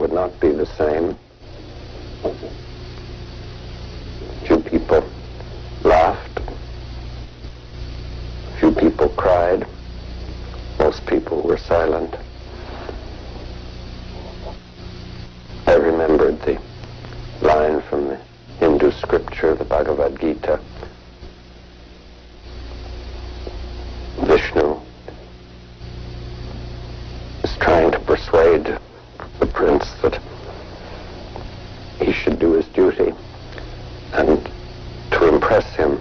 would not be the same. Few people laughed. Few people cried. Most people were silent. I remembered the line from the Hindu scripture, the Bhagavad-Gita. Vishnu is trying to persuade the prince that he should do his duty, and to impress him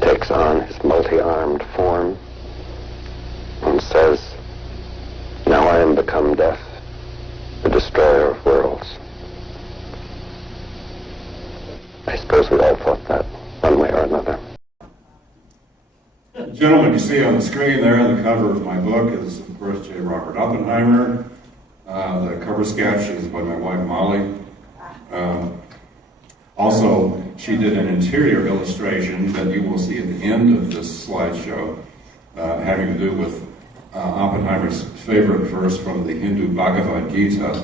takes on his multi-armed form and says, "Now I am become death, the destroyer of worlds." I suppose we all thought that one way or another. The gentleman you see on the screen there on the cover of my book is, of course, J. Robert Oppenheimer. The cover sketch is by my wife, Molly. Also, she did an interior illustration that you will see at the end of this slideshow, having to do with Oppenheimer's favorite verse from the Hindu Bhagavad-Gita,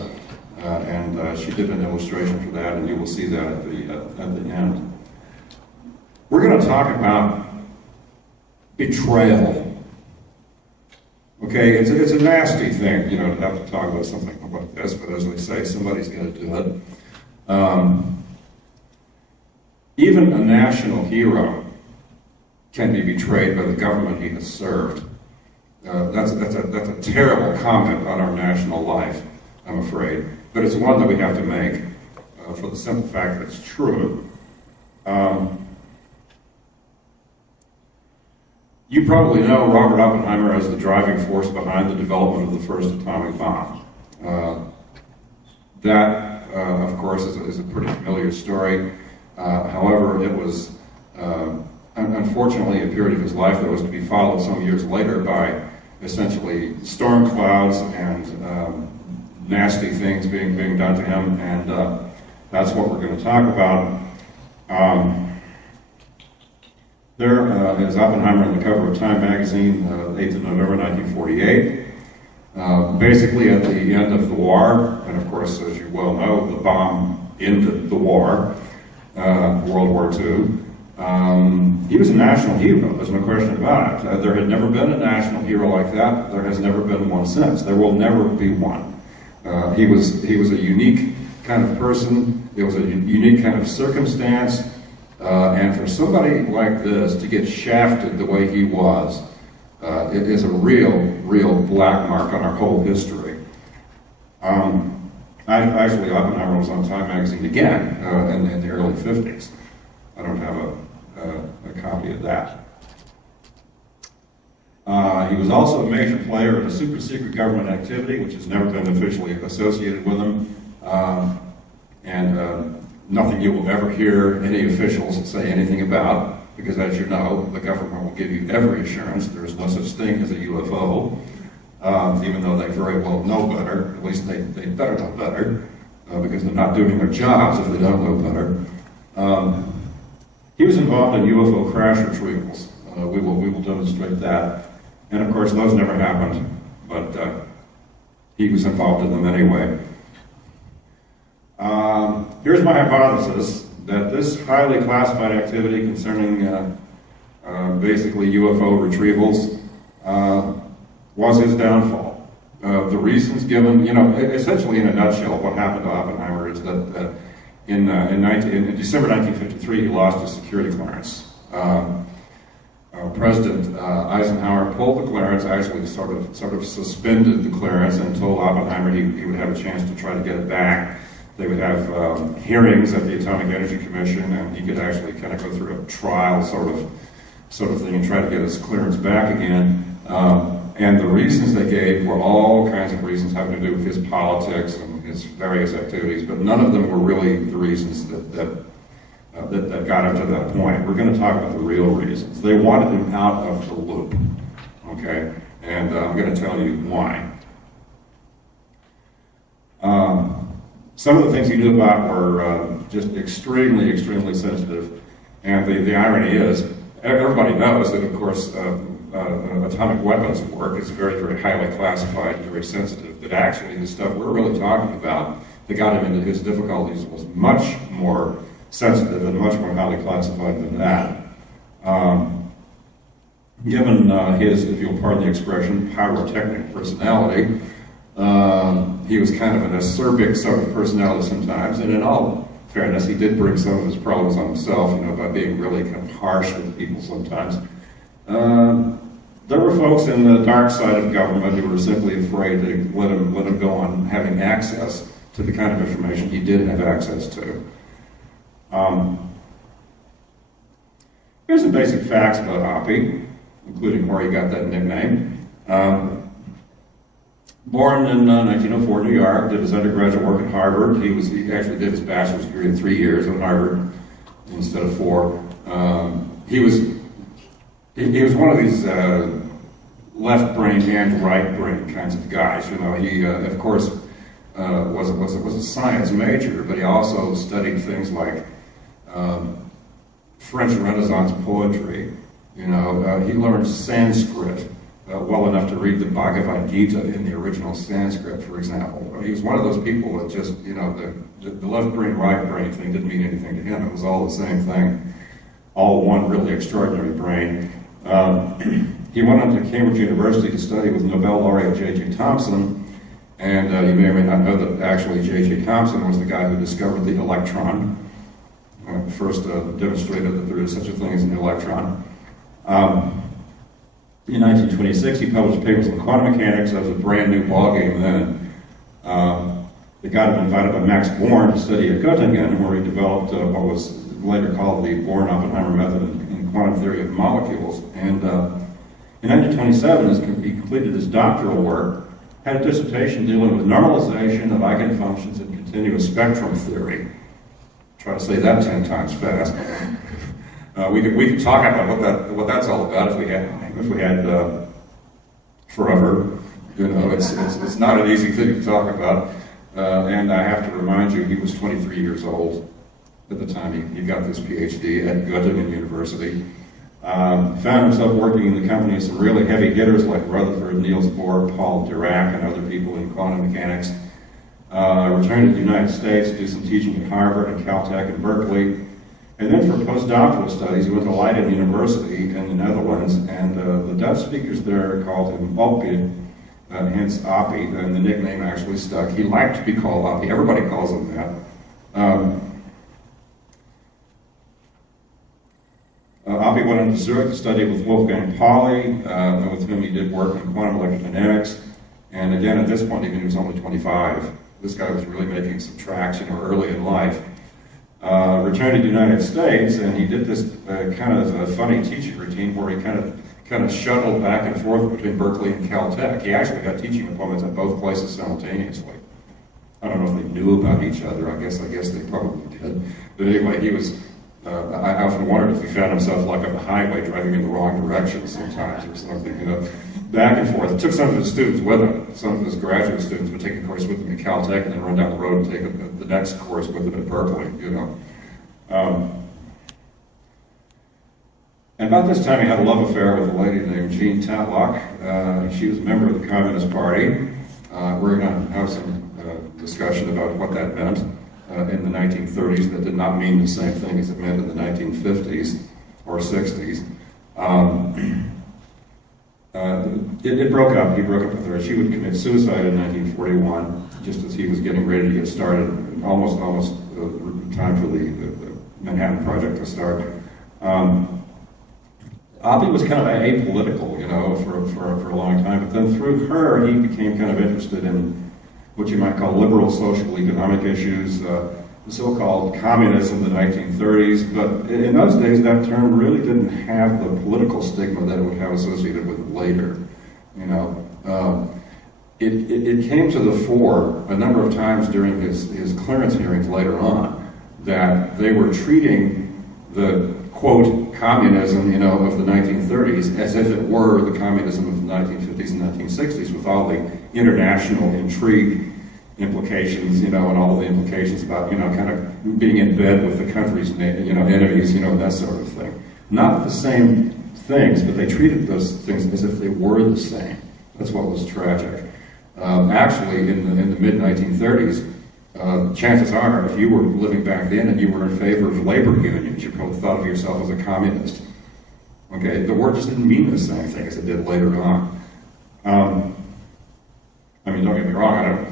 and she did an illustration for that, and you will see that at the end. We're going to talk about betrayal. Okay, it's a nasty thing, to have to talk about something like this, but as I say, somebody's got to do it. Even a national hero can be betrayed by the government he has served. That's a terrible comment on our national life, I'm afraid, but it's one that we have to make for the simple fact that it's true. You probably know Robert Oppenheimer as the driving force behind the development of the first atomic bomb. That, of course, is a pretty familiar story. However, it was unfortunately a period of his life that was to be followed some years later by essentially storm clouds and nasty things being done to him, and that's what we're going to talk about. There is Oppenheimer on the cover of Time magazine, 8th of November 1948. Basically at the end of the war, and of course, as you well know, the bomb ended the war, World War II. He was a national hero, there's no question about it. There had never been a national hero like that. There has never been one since. There will never be one. He was a unique kind of person. It was a unique kind of circumstance. And for somebody like this to get shafted the way he was, it is a real black mark on our whole history. Actually, Oppenheimer was on Time magazine again in the early 50s. I don't have a copy of that. He was also a major player in a super secret government activity, which has never been officially associated with him. Nothing you will ever hear any officials say anything about, because as you know, the government will give you every assurance there is no such thing as a UFO, even though they very well know better. At least they better know better, because they're not doing their jobs if they don't know better. He was involved in UFO crash retrievals. We will demonstrate that. And of course, those never happened, but he was involved in them anyway. Here's my hypothesis that this highly classified activity concerning basically UFO retrievals was his downfall. The reasons given, essentially in a nutshell, what happened to Oppenheimer is that in December 1953, he lost his security clearance. President Eisenhower pulled the clearance, actually sort of suspended the clearance, and told Oppenheimer he would have a chance to try to get it back. They would have hearings at the Atomic Energy Commission, and he could actually kind of go through a trial sort of thing and try to get his clearance back again. And the reasons they gave were all kinds of reasons having to do with his politics and his various activities, but none of them were really the reasons that got him to that point. We're going to talk about the real reasons. They wanted him out of the loop, okay? And I'm going to tell you why. Some of the things he knew about were just extremely sensitive. And the irony is, everybody knows that, of course, atomic weapons work is very, very highly classified, very sensitive, but actually the stuff we're really talking about that got him into his difficulties was much more sensitive and much more highly classified than that. Given his, if you'll pardon the expression, pyrotechnic personality, he was kind of an acerbic sort of personality sometimes, and in all fairness, he did bring some of his problems on himself, by being really kind of harsh with people sometimes. There were folks in the dark side of government who were simply afraid to let him go on having access to the kind of information he did have access to. Here's some basic facts about Oppie, including where he got that nickname. Born in 1904 in New York, did his undergraduate work at Harvard. He actually did his bachelor's degree in 3 years at Harvard instead of 4. He was one of these left brain and right brain kinds of guys. He of course was a science major, but he also studied things like French Renaissance poetry. He learned Sanskrit well enough to read the Bhagavad-Gita in the original Sanskrit, for example. He was one of those people that just, the left brain, right brain thing didn't mean anything to him. It was all the same thing, all one really extraordinary brain. He went on to Cambridge University to study with Nobel laureate J.J. Thomson, and you may or may not know that actually J.J. Thomson was the guy who discovered the electron, first demonstrated that there is such a thing as an electron. In 1926, he published papers on quantum mechanics. That was a brand new ballgame then. They got him invited by Max Born to study at Göttingen, where he developed what was later called the Born-Oppenheimer method in quantum theory of molecules. And in 1927, he completed his doctoral work, had a dissertation dealing with normalization of eigenfunctions in continuous spectrum theory. Try to say that 10 times fast. We could talk about what that's all about if we had forever. It's not an easy thing to talk about. And I have to remind you, he was 23 years old at the time he got this PhD at Göttingen University. Found himself working in the company of some really heavy hitters like Rutherford, Niels Bohr, Paul Dirac, and other people in quantum mechanics. Returned to the United States to do some teaching at Harvard and Caltech and Berkeley. And then for postdoctoral studies, he went to Leiden University in the Netherlands, and the Dutch speakers there called him Oppie, hence Oppie, and the nickname actually stuck. He liked to be called Oppie. Everybody calls him that. Oppie went on to Zurich to study with Wolfgang Pauli, with whom he did work in quantum electrodynamics. And again, at this point, even he was only 25. This guy was really making some traction early in life. Returned to the United States, and he did this kind of a funny teaching routine where he kind of shuttled back and forth between Berkeley and Caltech. He actually got teaching appointments at both places simultaneously. I don't know if they knew about each other. I guess they probably did. But anyway, he was. I often wondered if he found himself like on the highway driving in the wrong direction sometimes or something, back and forth. It took some of his students with him. Some of his graduate students would take a course with him at Caltech and then run down the road and take the next course with him at Berkeley, And about this time, he had a love affair with a lady named Jean Tatlock. She was a member of the Communist Party. We're going to have some discussion about what that meant in the 1930s. That did not mean the same thing as it meant in the 1950s or 60s. It broke up. He broke up with her. She would commit suicide in 1941, just as he was getting ready to get started. Almost time for the Manhattan Project to start. Oppie was kind of apolitical, for a long time. But then through her, he became kind of interested in what you might call liberal social economic issues, the so-called communism in the 1930s. But in those days, that term really didn't have the political stigma that it would have associated with it later. It came to the fore a number of times during his clearance hearings later on that they were treating the, quote, communism, of the 1930s as if it were the communism of the 1950s and 1960s with all the international intrigue implications, and all the implications about, kind of being in bed with the country's, enemies, that sort of thing. Not the same things, but they treated those things as if they were the same. That's what was tragic. Actually, in the mid-1930s, chances are, if you were living back then and you were in favor of labor unions, you probably thought of yourself as a communist. Okay, the word just didn't mean the same thing as it did later on. I mean, don't get me wrong,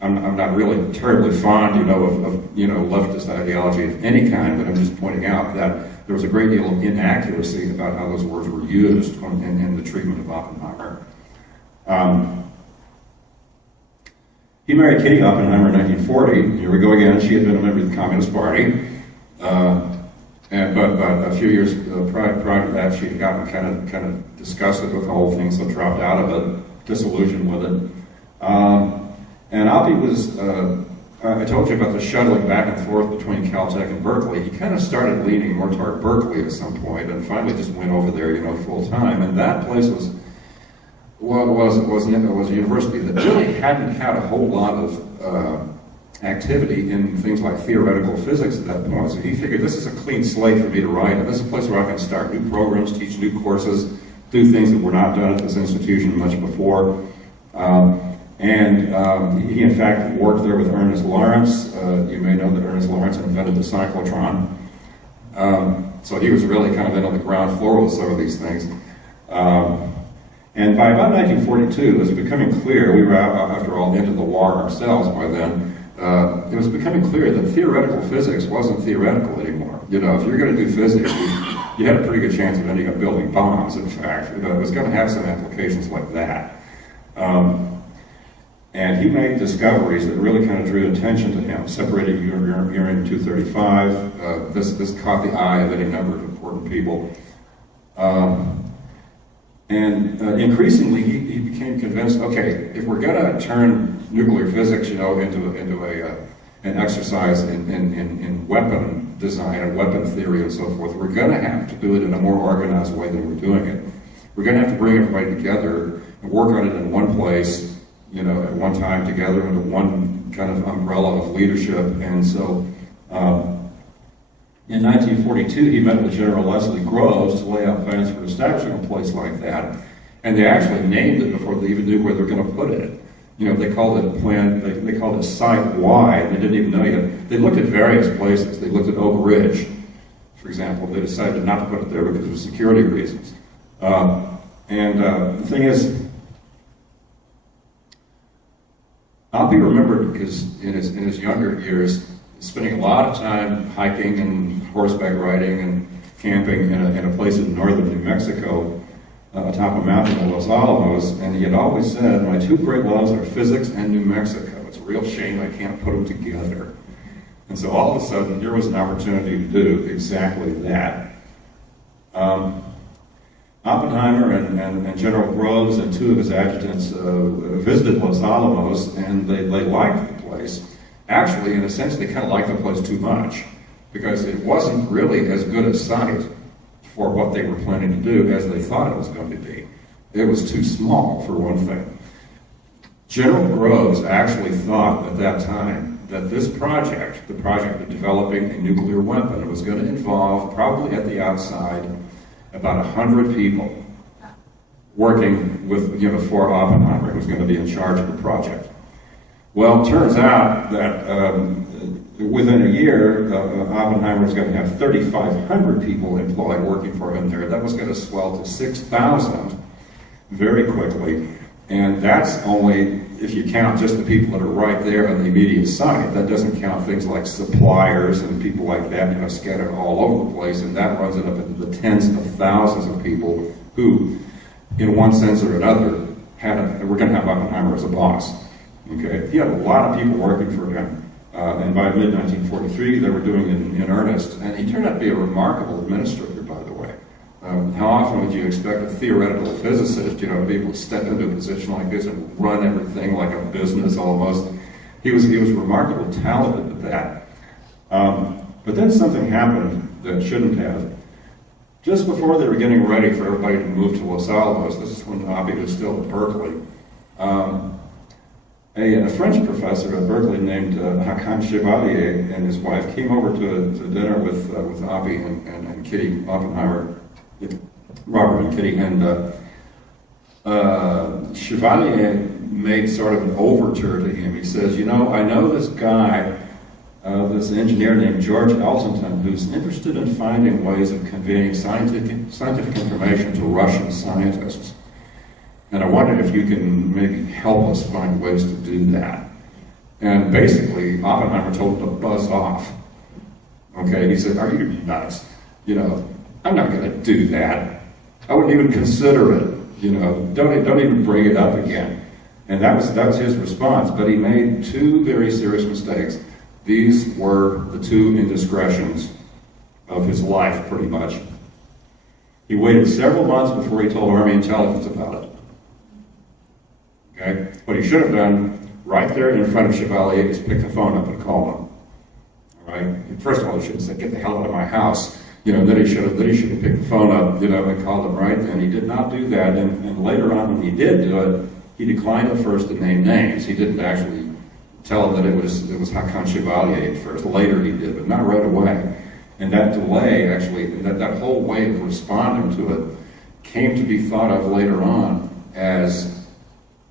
I'm not really terribly fond, of leftist ideology of any kind, but I'm just pointing out that there was a great deal of inaccuracy about how those words were used in the treatment of Oppenheimer. He married Kitty Oppenheimer in 1940. Here we go again. She had been a member of the Communist Party. But a few years prior to that, she had gotten kind of disgusted with the whole thing, so dropped out of it, disillusioned with it. And Oppie was, I told you about the shuttling back and forth between Caltech and Berkeley. He kind of started leaning more toward Berkeley at some point, and finally just went over there, full time. And that place was a university that really hadn't had a whole lot of activity in things like theoretical physics at that point. So he figured, this is a clean slate for me to write, and this is a place where I can start new programs, teach new courses, do things that were not done at this institution much before. He in fact worked there with Ernest Lawrence. You may know that Ernest Lawrence invented the cyclotron. So he was really kind of in on the ground floor with some of these things. And by about 1942, it was becoming clear, we were after all into the war ourselves by then, it was becoming clear that theoretical physics wasn't theoretical anymore. If you're going to do physics, you had a pretty good chance of ending up building bombs, in fact. It was going to have some applications like that. And he made discoveries that really kind of drew attention to him. Separated uranium-235. This caught the eye of any number of important people. Increasingly, he became convinced, okay, if we're going to turn nuclear physics, into an exercise in weapon design and weapon theory and so forth, we're going to have to do it in a more organized way than we're doing it. We're going to have to bring everybody together and work on it in one place, at one time together under one kind of umbrella of leadership. And so, in 1942, he met with General Leslie Groves to lay out plans for establishing a place like that. And they actually named it before they even knew where they were going to put it. They called it they called it Site Y, and they didn't even know yet. They looked at various places. They looked at Oak Ridge, for example. They decided not to put it there because of security reasons. The thing is, Oppie remembered, because in his younger years, spending a lot of time hiking and horseback riding and camping in a place in northern New Mexico, atop a mountain in Los Alamos, and he had always said, my two great loves are physics and New Mexico. It's a real shame I can't put them together. And so all of a sudden, here was an opportunity to do exactly that. Oppenheimer and General Groves and two of his adjutants visited Los Alamos, and they liked the place. Actually, in a sense, they kind of liked the place too much, because it wasn't really as good a site for what they were planning to do as they thought it was going to be. It was too small, for one thing. General Groves actually thought at that time that this project, the project of developing a nuclear weapon, was going to involve, probably at the outside, about 100 people working with, for Oppenheimer, who was going to be in charge of the project. Well, it turns out that within a year, Oppenheimer was going to have 3,500 people employed working for him there. That was going to swell to 6,000 very quickly. And that's only if you count just the people that are right there on the immediate site. That doesn't count things like suppliers and people like that, scattered all over the place. And that runs it up into the tens of thousands of people who, in one sense or another, were going to have Oppenheimer as a boss. Okay, he had a lot of people working for him. And by mid-1943, they were doing it in earnest. And he turned out to be a remarkable administrator, by the way. How often would you expect a theoretical physicist, to be able to step into a position like this and run everything like a business almost? He was remarkably talented at that. But then something happened that shouldn't have. Just before they were getting ready for everybody to move to Los Alamos, this is when Oppie was still at Berkeley, a French professor at Berkeley named Hakan Chevalier and his wife came over to dinner with Oppie and Kitty Oppenheimer. Robert and Kitty, and Chevalier made sort of an overture to him. He says, you know, I know this guy, this engineer named George Eltonton, who's interested in finding ways of conveying scientific information to Russian scientists. And I wondered if you can maybe help us find ways to do that. And basically, Oppenheimer told him to buzz off. Okay, he said, are you nuts? You know, I'm not going to do that. I wouldn't even consider it. You know, don't even bring it up again. And that was his response. But he made two very serious mistakes. These were the two indiscretions of his life, pretty much. He waited several months before he told Army intelligence about it. Okay? What he should have done, right there in front of Chevalier, is pick the phone up and call him. All right? First of all, he should have said, get the hell out of my house. You know, then he should have picked the phone up, you know, and called him, right? And he did not do that. And later on, when he did do it, he declined at first to name names. He didn't actually tell him that it was Hakan Chevalier at first. Later he did, but not right away. And that delay, actually, that whole way of responding to it came to be thought of later on as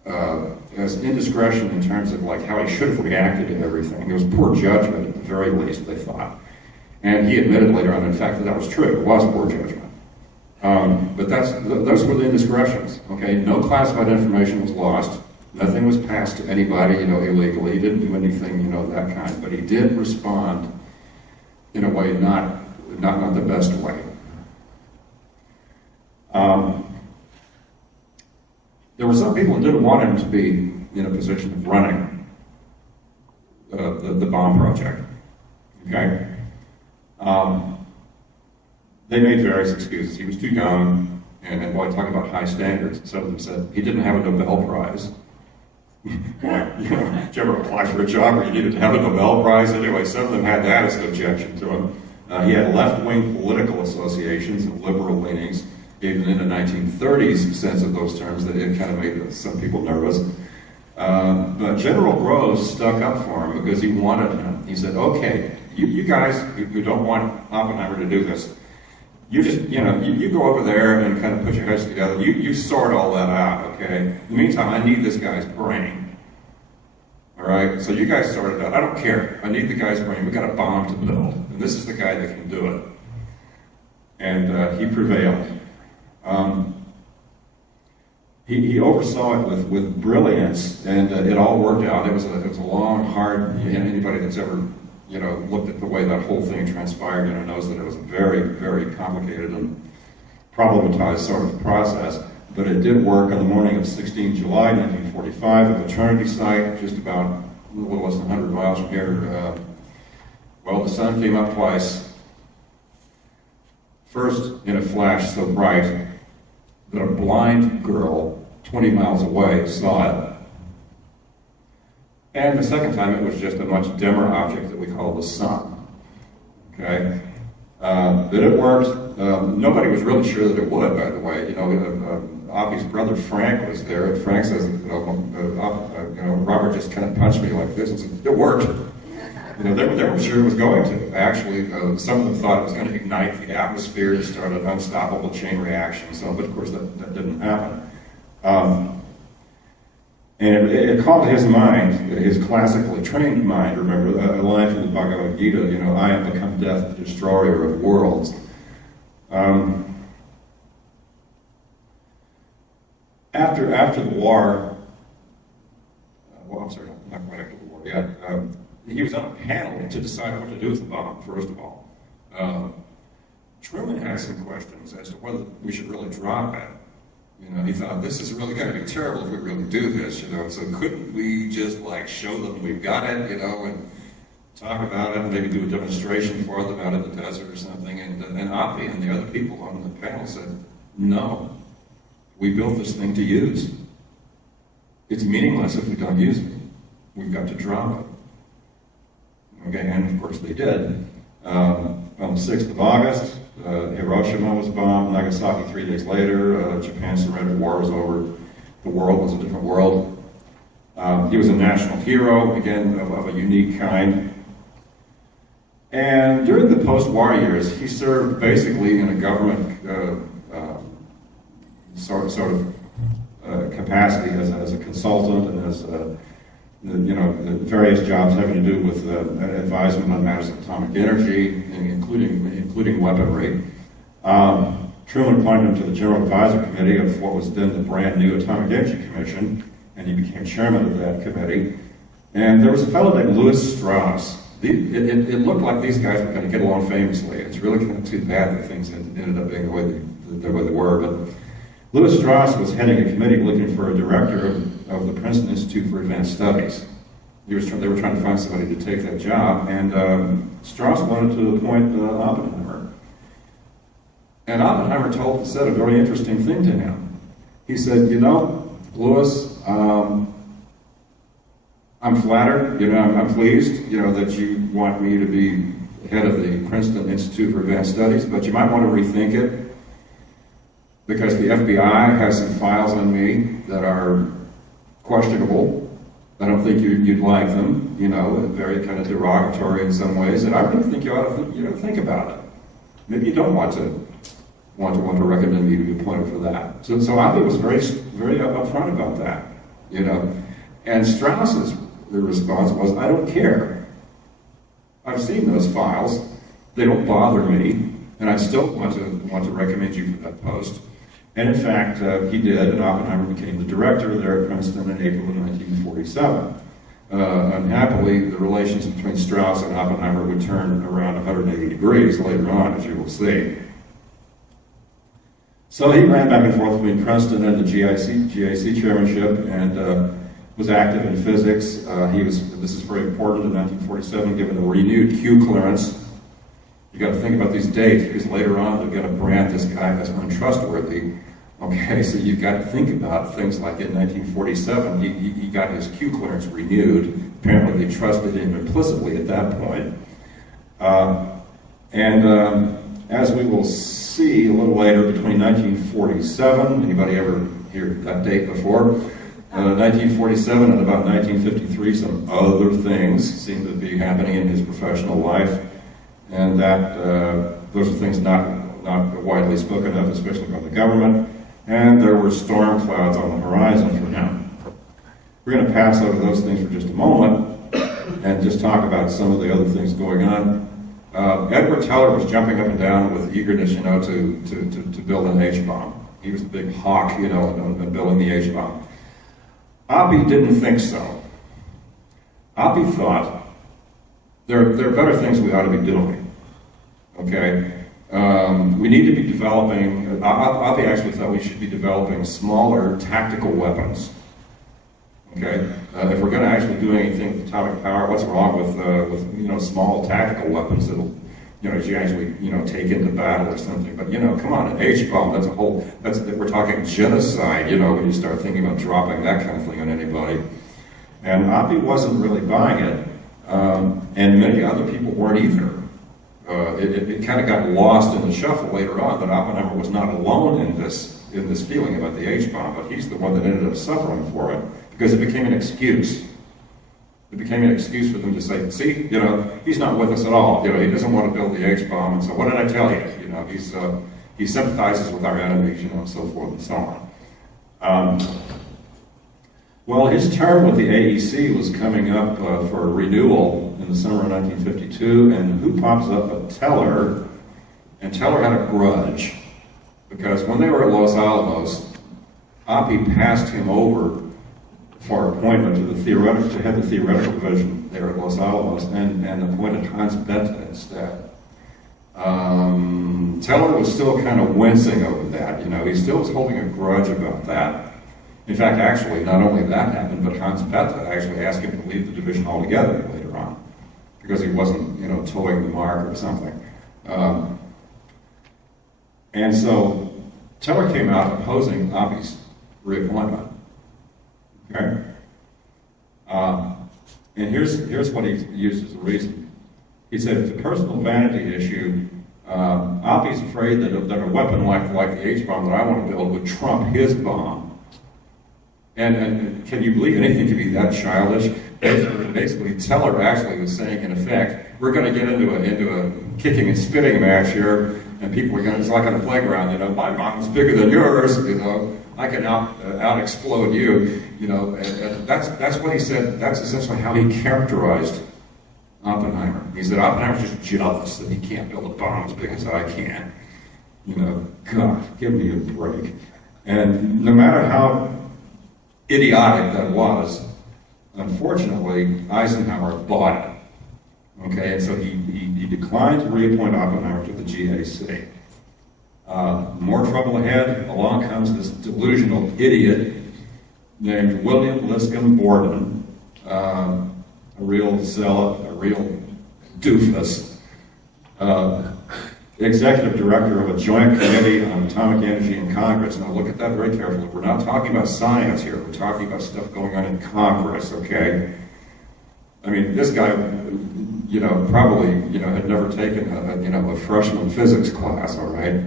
indiscretion in terms of like how he should have reacted to everything. It was poor judgment at the very least, they thought. And he admitted later on, in fact, that was true. It was poor judgment. But those were the indiscretions. Okay, no classified information was lost. Nothing was passed to anybody, you know, illegally. He didn't do anything, you know, that kind. But he did respond in a way not the best way. There were some people who didn't want him to be in a position of running the bomb project. Okay? They made various excuses. He was too young, and boy, talking about high standards, some of them said he didn't have a Nobel Prize. Boy, you know, did you ever apply for a job where you needed to have a Nobel Prize? Anyway, some of them had that as an objection to him. He had left-wing political associations and liberal leanings. Even in the 1930s sense of those terms, that it kind of made some people nervous. But General Groves stuck up for him because he wanted him. He said, okay, you guys who don't want Oppenheimer to do this, you just, you know, you go over there and kind of put your heads together. You sort all that out, okay? In the meantime, I need this guy's brain. All right? So you guys sort it out. I don't care. I need the guy's brain. We've got a bomb to build. And this is the guy that can do it. And he prevailed. He oversaw it with brilliance, and it all worked out. It was a long, hard, anybody that's ever, you know, looked at the way that whole thing transpired, you know, knows that it was a very, very complicated and problematized sort of process. But it did work on the morning of 16 July 1945 at the Trinity site, just about a little less than 100 miles from here. Well, the sun came up twice. First in a flash so bright that a blind girl 20 miles away saw it. And the second time it was just a much dimmer object that we call the sun. Okay? But it worked. Nobody was really sure that it would, by the way. You know, Oppie's brother Frank was there, and Frank says, you know, Robert just kind of punched me like this and said, it worked. You know, they were sure it was going to. Actually, some of them thought it was going to ignite the atmosphere to start an unstoppable chain reaction. So, but of course, that didn't happen. And it called to his mind, his classically trained mind, remember, a line from the Bhagavad-Gita, you know, I am become death, the destroyer of worlds. After the war, well, I'm sorry, not quite after the war yet, he was on a panel to decide what to do with the bomb, first of all. Truman had some questions as to whether we should really drop it. You know, he thought, this is really going to be terrible if we really do this, you know, so couldn't we just, like, show them we've got it, you know, and talk about it, and maybe do a demonstration for them out in the desert or something, and Oppie and the other people on the panel said, no, we built this thing to use. It's meaningless if we don't use it. We've got to drop it. Okay, and of course they did. On the 6th of August, Hiroshima was bombed, Nagasaki 3 days later, Japan surrendered, war was over, the world was a different world. He was a national hero, again, of a unique kind. And during the post-war years, he served basically in a government sort of capacity as a consultant and as various jobs having to do with advisement on matters of atomic energy, including weaponry. Truman appointed him to the General Advisor Committee of what was then the brand new Atomic Energy Commission, and he became chairman of that committee. And there was a fellow named Lewis Strauss. It looked like these guys were going to get along famously. It's really kind of too bad that things ended up being the way they were. But Lewis Strauss was heading a committee looking for a director of the Princeton Institute for Advanced Studies. They were trying to find somebody to take that job, and Strauss wanted to appoint Oppenheimer. And Oppenheimer said a very interesting thing to him. He said, Lewis, I'm flattered, I'm pleased, that you want me to be head of the Princeton Institute for Advanced Studies, but you might want to rethink it because the FBI has some files on me that are questionable. I don't think you'd like them, very kind of derogatory in some ways, and I really think you ought to think about it. Maybe you don't want to recommend me to be appointed for that. So Oppie was very, very upfront about that, And Strauss's response was, I don't care. I've seen those files. They don't bother me, and I still want to recommend you for that post. And in fact, he did, and Oppenheimer became the director there at Princeton in April of 1947. Unhappily, the relations between Strauss and Oppenheimer would turn around 180 degrees later on, as you will see. So he ran back and forth between Princeton and the GIC chairmanship, and was active in physics. This is very important, in 1947, given a renewed Q clearance. You got to think about these dates, because later on they're going to brand this guy as untrustworthy. Okay, so you've got to think about things like in 1947, he got his Q clearance renewed. Apparently they trusted him implicitly at that point. As we will see a little later, between 1947, anybody ever hear that date before? 1947 and about 1953, some other things seem to be happening in his professional life, and that those are things not widely spoken of, especially by the government, and there were storm clouds on the horizon for him. We're going to pass over those things for just a moment and just talk about some of the other things going on. Edward Teller was jumping up and down with eagerness, to build an H-bomb. He was the big hawk, on building the H-bomb. Oppie didn't think so. Oppie thought there are better things we ought to be doing. Okay, we need to be developing. Oppie actually thought we should be developing smaller tactical weapons. Okay, if we're going to actually do anything with atomic power, what's wrong with small tactical weapons that'll you actually take into battle or something? But come on, an H-bomb, we're talking genocide, when you start thinking about dropping that kind of thing on anybody. And Oppie wasn't really buying it, and many other people weren't either. It kind of got lost in the shuffle later on that Oppenheimer was not alone in this feeling about the H-bomb, but he's the one that ended up suffering for it, because it became an excuse. It became an excuse for them to say, see, he's not with us at all. He doesn't want to build the H-bomb, and so what did I tell you? He sympathizes with our enemies, and so forth and so on. Well, his term with the AEC was coming up for renewal in the summer of 1952, and who pops up but Teller? And Teller had a grudge, because when they were at Los Alamos, Oppie passed him over for appointment to head the theoretical division there at Los Alamos, and appointed Hans Bethe instead. Teller was still kind of wincing over that, he still was holding a grudge about that. In fact, actually, not only that happened, but Hans Bethe actually asked him to leave the division altogether later on, because he wasn't, towing the mark or something. And so Teller came out opposing Oppie's reappointment. Okay? And here's what he used as a reason. He said, it's a personal vanity issue. Oppie's afraid that a weapon like the H-bomb that I want to build would trump his bomb. And can you believe anything to be that childish? Basically, Teller actually was saying, in effect, we're going to get into a kicking and spitting match here, And people are going, it's like on a playground, you know, my bomb's bigger than yours, you know, I can out explode you, you know, and that's what he said. That's essentially how he characterized Oppenheimer. He said Oppenheimer's just jealous that he can't build a bomb as big as I can. You know, God, give me a break. And no matter how idiotic that was, unfortunately, Eisenhower bought it. Okay, and so he declined to reappoint Oppenheimer to the GAC. More trouble ahead. Along comes this delusional idiot named William Liscombe Borden, a real zealot, a real doofus, executive director of a joint committee on atomic energy in Congress. Now look at that very carefully. We're not talking about science here. We're talking about stuff going on in Congress, okay? I mean, this guy, you know, probably, you know, had never taken a freshman physics class, all right?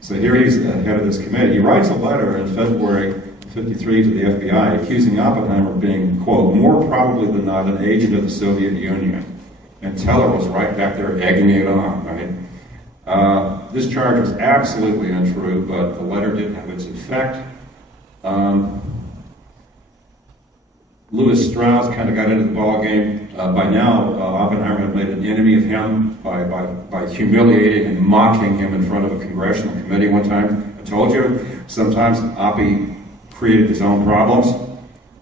So here he's the head of this committee. He writes a letter in February '53 to the FBI accusing Oppenheimer of being, quote, more probably than not an agent of the Soviet Union. And Teller was right back there egging it on, right? This charge was absolutely untrue, but the letter did have its effect. Lewis Strauss kind of got into the ballgame. By now, Oppenheimer had made an enemy of him by humiliating and mocking him in front of a congressional committee one time. I told you, sometimes Oppie created his own problems.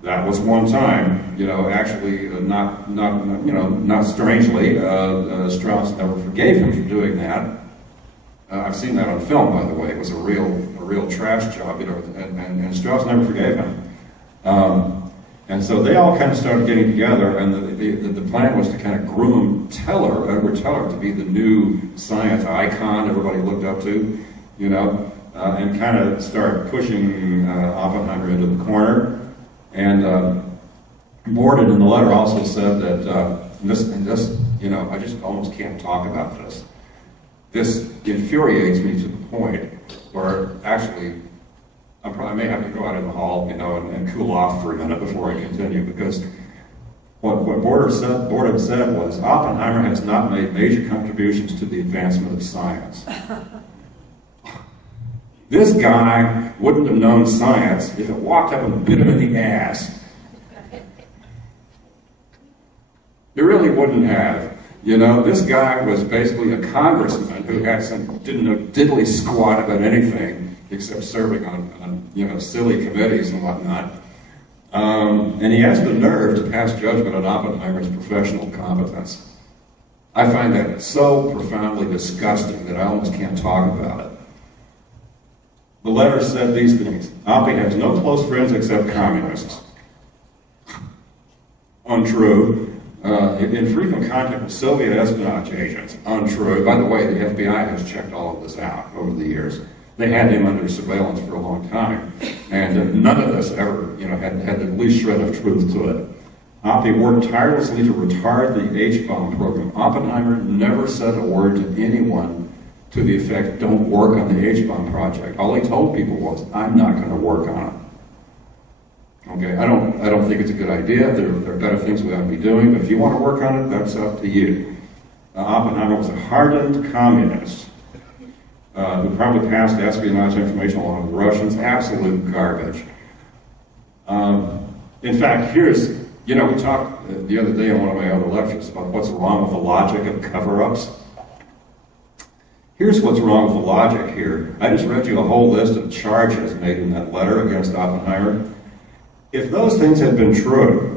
That was one time, you know, actually not strangely, Strauss never forgave him for doing that. I've seen that on film, by the way. It was a real trash job, you know, and Strauss never forgave him. And so they all kind of started getting together, and the plan was to kind of groom Edward Teller, to be the new science icon everybody looked up to, you know, and kind of start pushing Oppenheimer into the corner. And Borden in the letter also said that, this, you know, I just almost can't talk about this. This infuriates me to the point where actually I may have to go out in the hall, you know, and cool off for a minute before I continue, because what Borden said was, Oppenheimer has not made major contributions to the advancement of science. This guy wouldn't have known science if it walked up and bit him in the ass. He really wouldn't have. You know, this guy was basically a congressman who didn't know diddly squat about anything except serving on you know, silly committees and whatnot. And he has the nerve to pass judgment on Oppenheimer's professional competence. I find that so profoundly disgusting that I almost can't talk about it. The letter said these things: Oppie has no close friends except communists. Untrue. In frequent contact with Soviet espionage agents. Untrue. By the way, the FBI has checked all of this out over the years. They had him under surveillance for a long time, and none of this ever, you know, had the least shred of truth to it. Oppie worked tirelessly to retard the H-bomb program. Oppenheimer never said a word to anyone to the effect, "Don't work on the H-bomb project." All he told people was, "I'm not going to work on it." Okay, I don't think it's a good idea. There are better things we ought to be doing, but if you want to work on it, that's up to you. Oppenheimer was a hardened communist who probably passed espionage information along with the Russians. Absolute garbage. In fact, here's, you know, we talked the other day in one of my other lectures about what's wrong with the logic of cover-ups. Here's what's wrong with the logic here. I just read you a whole list of charges made in that letter against Oppenheimer. If those things had been true,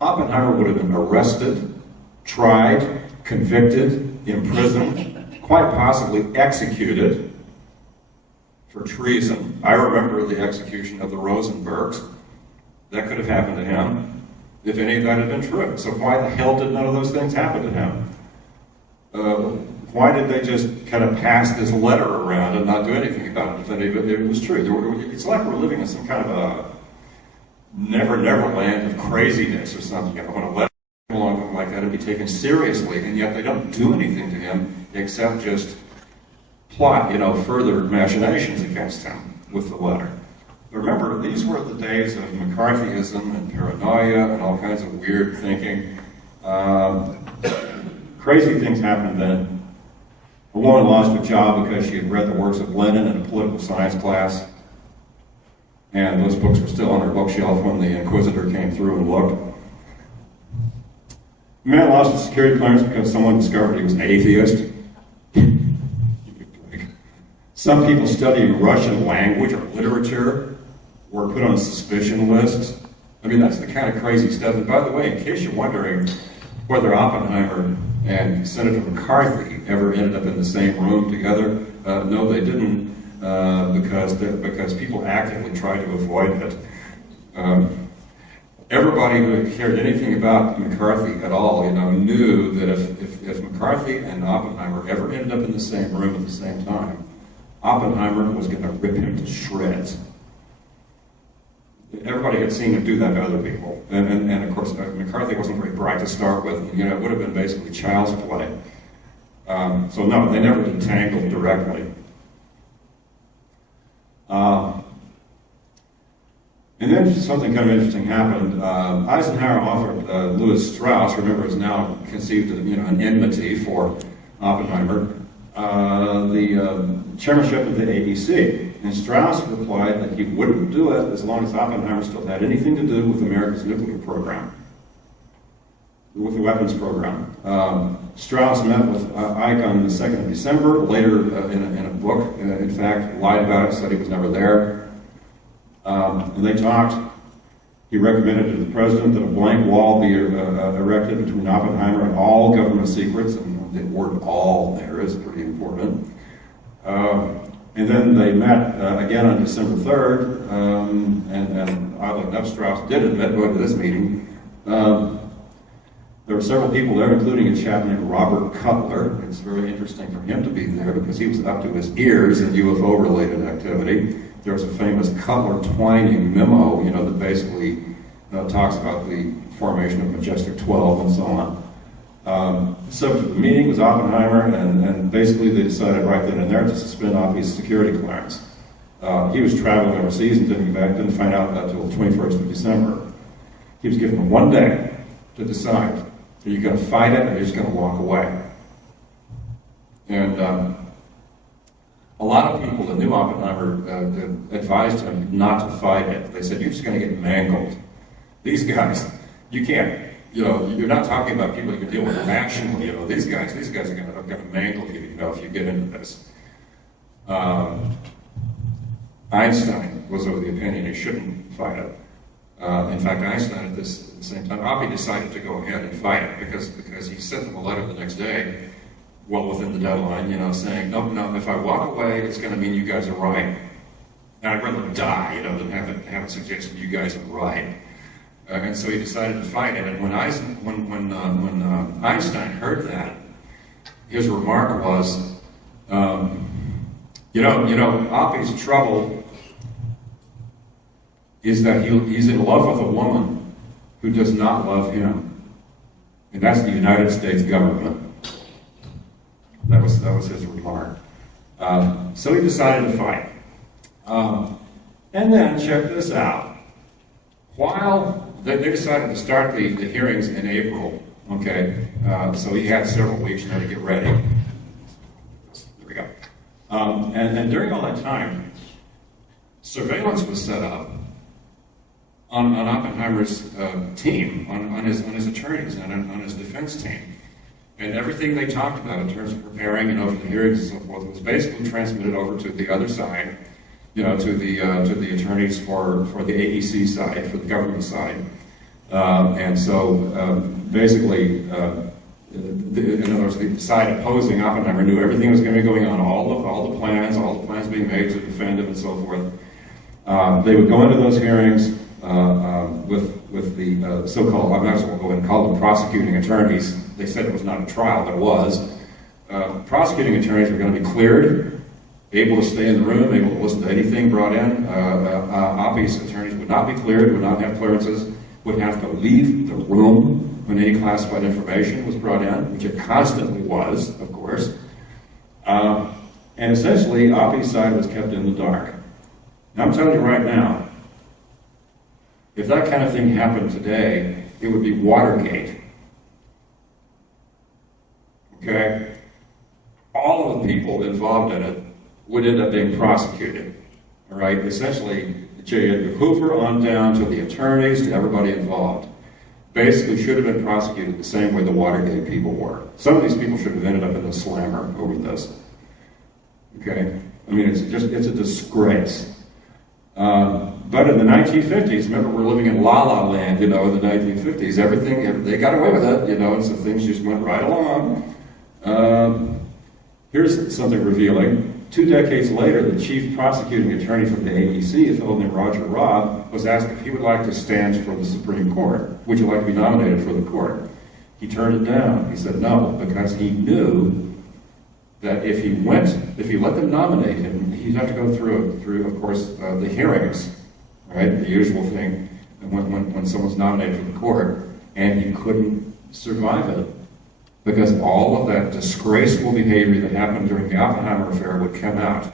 Oppenheimer would have been arrested, tried, convicted, imprisoned, quite possibly executed for treason. I remember the execution of the Rosenbergs. That could have happened to him if any of that had been true. So why the hell did none of those things happen to him? Why did they just kind of pass this letter around and not do anything about it if any of it was true? It's like we're living in some kind of a never land of craziness or something. You know, when a letter comes along like that and be taken seriously, and yet they don't do anything to him except just plot, you know, further machinations against him with the letter. Remember, these were the days of McCarthyism and paranoia and all kinds of weird thinking. crazy things happened then. A woman lost her job because she had read the works of Lenin in a political science class. And those books were still on her bookshelf when the Inquisitor came through and looked. A man lost his security clearance because someone discovered he was an atheist. Some people studying Russian language or literature were put on suspicion lists. I mean, that's the kind of crazy stuff. And by the way, in case you're wondering whether Oppenheimer and Senator McCarthy ever ended up in the same room together, no, they didn't, because people actively tried to avoid it. Everybody who cared anything about McCarthy at all, knew that if McCarthy and Oppenheimer ever ended up in the same room at the same time, Oppenheimer was going to rip him to shreds. Everybody had seen him do that to other people. And of course, McCarthy wasn't very bright to start with. It would have been basically child's play. So no, they never entangled directly. And then something kind of interesting happened. Eisenhower offered Louis Strauss, remember, is now conceived of an enmity for Oppenheimer, the chairmanship of the ABC. And Strauss replied that he wouldn't do it as long as Oppenheimer still had anything to do with America's nuclear program, with the weapons program. Strauss met with Ike on the 2nd of December, later in a book, in fact, lied about it, said he was never there. And they talked. He recommended to the president that a blank wall be erected between Oppenheimer and all government secrets, and the word all there is pretty important. And then they met again on December 3rd, and oddly enough, Strauss did admit going to this meeting. There were several people there, including a chap named Robert Cutler. It's very interesting for him to be there because he was up to his ears in UFO-related activity. There was a famous Cutler-Twining memo, that basically talks about the formation of Majestic 12 and so on. The subject of the meeting was Oppenheimer, and basically they decided right then and there to suspend Oppie's security clearance. He was traveling overseas and didn't find out until the 21st of December. He was given 1 day to decide. Are you going to fight it or are you just going to walk away? And a lot of people that knew Oppenheimer advised him not to fight it. They said, you're just going to get mangled. These guys, you can't, you're not talking about people you can deal with rationally. These guys are going to mangle you, if you get into this. Einstein was of the opinion he shouldn't fight it. In fact, Einstein at the same time, Oppie decided to go ahead and fight it because he sent them a letter the next day, well within the deadline, saying, no, if I walk away, it's going to mean you guys are right. And I'd rather die, than have it suggested you guys are right. And so he decided to fight it. And when Einstein heard that, his remark was, Oppie's trouble is that he's in love with a woman who does not love him. And that's the United States government. That was his remark. So he decided to fight. And then, check this out. While they decided to start the hearings in April, okay, so he had several weeks to get ready. There we go. And during all that time, surveillance was set up on Oppenheimer's team, on his attorneys, and on his defense team. And everything they talked about in terms of preparing, for the hearings and so forth was basically transmitted over to the other side, to the attorneys for the AEC side, for the government side. And so basically, in other words, the side opposing Oppenheimer knew everything was going to be going on, all the plans being made to defend him and so forth. They would go into those hearings with the so-called, I might as well go and call them prosecuting attorneys. They said it was not a trial, but it was. Prosecuting attorneys were going to be cleared, able to stay in the room, able to listen to anything brought in. Oppie's attorneys would not be cleared, would not have clearances, would have to leave the room when any classified information was brought in, which it constantly was, of course. And essentially, Oppie's side was kept in the dark. Now, I'm telling you right now, if that kind of thing happened today, it would be Watergate. okay, all of the people involved in it would end up being prosecuted. All right, essentially, J. Edgar Hoover on down to the attorneys, to everybody involved, basically should have been prosecuted the same way the Watergate people were. Some of these people should have ended up in the slammer over this. Okay, I mean, it's a disgrace. But in the 1950s, remember, we're living in La La Land, in the 1950s. Everything, they got away with it, and so things just went right along. Here's something revealing. 2 decades later, the chief prosecuting attorney from the AEC, a fellow named Roger Robb, was asked if he would like to stand for the Supreme Court. Would you like to be nominated for the court? He turned it down. He said no, because he knew that if he let them nominate him, he'd have to go through of course, the hearings, right? The usual thing when someone's nominated for the court, and he couldn't survive it. Because all of that disgraceful behavior that happened during the Oppenheimer affair would come out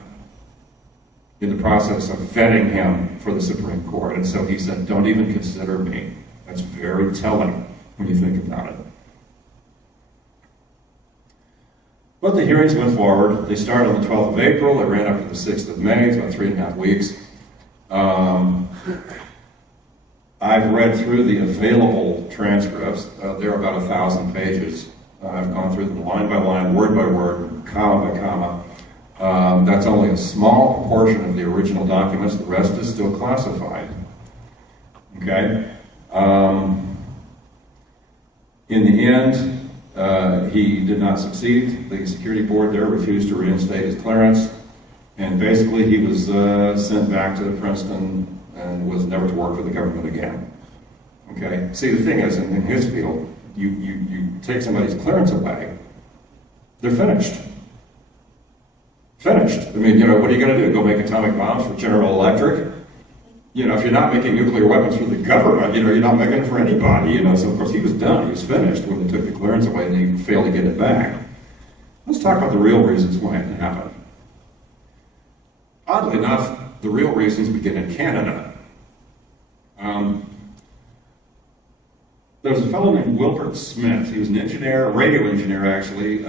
in the process of vetting him for the Supreme Court. And so he said, don't even consider me. That's very telling when you think about it. But the hearings went forward. They started on the 12th of April. They ran up to the 6th of May. It's about 3.5 weeks. I've read through the available transcripts. They're about 1,000 pages. I've gone through them line by line, word by word, comma by comma. That's only a small proportion of the original documents. The rest is still classified. Okay? In the end, he did not succeed. The security board there refused to reinstate his clearance. And basically, he was sent back to Princeton and was never to work for the government again. Okay? See, the thing is, in his field, you take somebody's clearance away, they're finished. Finished. I mean, what are you going to do? Go make atomic bombs for General Electric? If you're not making nuclear weapons for the government, you're not making it for anybody, So, of course, he was done. He was finished when they took the clearance away and he failed to get it back. Let's talk about the real reasons why it happened. Oddly enough, the real reasons begin in Canada. There was a fellow named Wilbert Smith. He was an engineer, a radio engineer actually,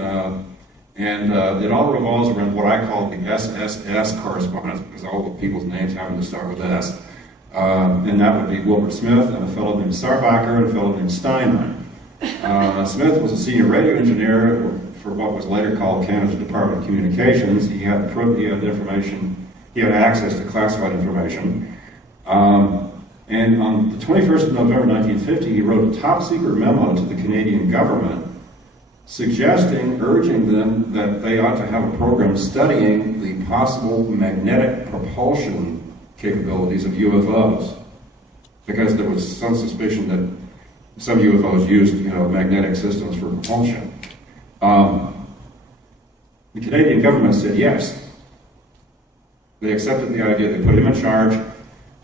and it all revolves around what I call the SSS correspondence, because all the people's names happen to start with S. And that would be Wilbert Smith and a fellow named Sarbacher and a fellow named Steinman. Smith was a senior radio engineer for what was later called Canada's Department of Communications. He had information, he had access to classified information. And on the 21st of November 1950, he wrote a top-secret memo to the Canadian government urging them that they ought to have a program studying the possible magnetic propulsion capabilities of UFOs. Because there was some suspicion that some UFOs used, magnetic systems for propulsion. The Canadian government said yes. They accepted the idea, they put him in charge,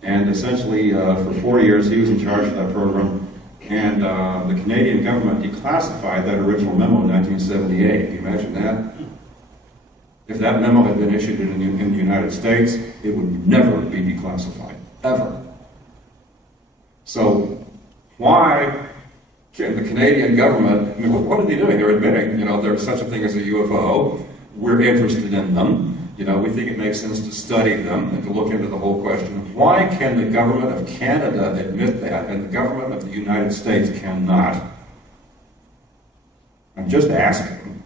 and essentially for 4 years he was in charge of that program, and the Canadian government declassified that original memo in 1978. Can you imagine that? If that memo had been issued in the United States, it would never be declassified, ever. So why can the Canadian government, what are they doing? They're admitting, there's such a thing as a UFO, we're interested in them. We think it makes sense to study them and to look into the whole question. Why can the government of Canada admit that and the government of the United States cannot? I'm just asking.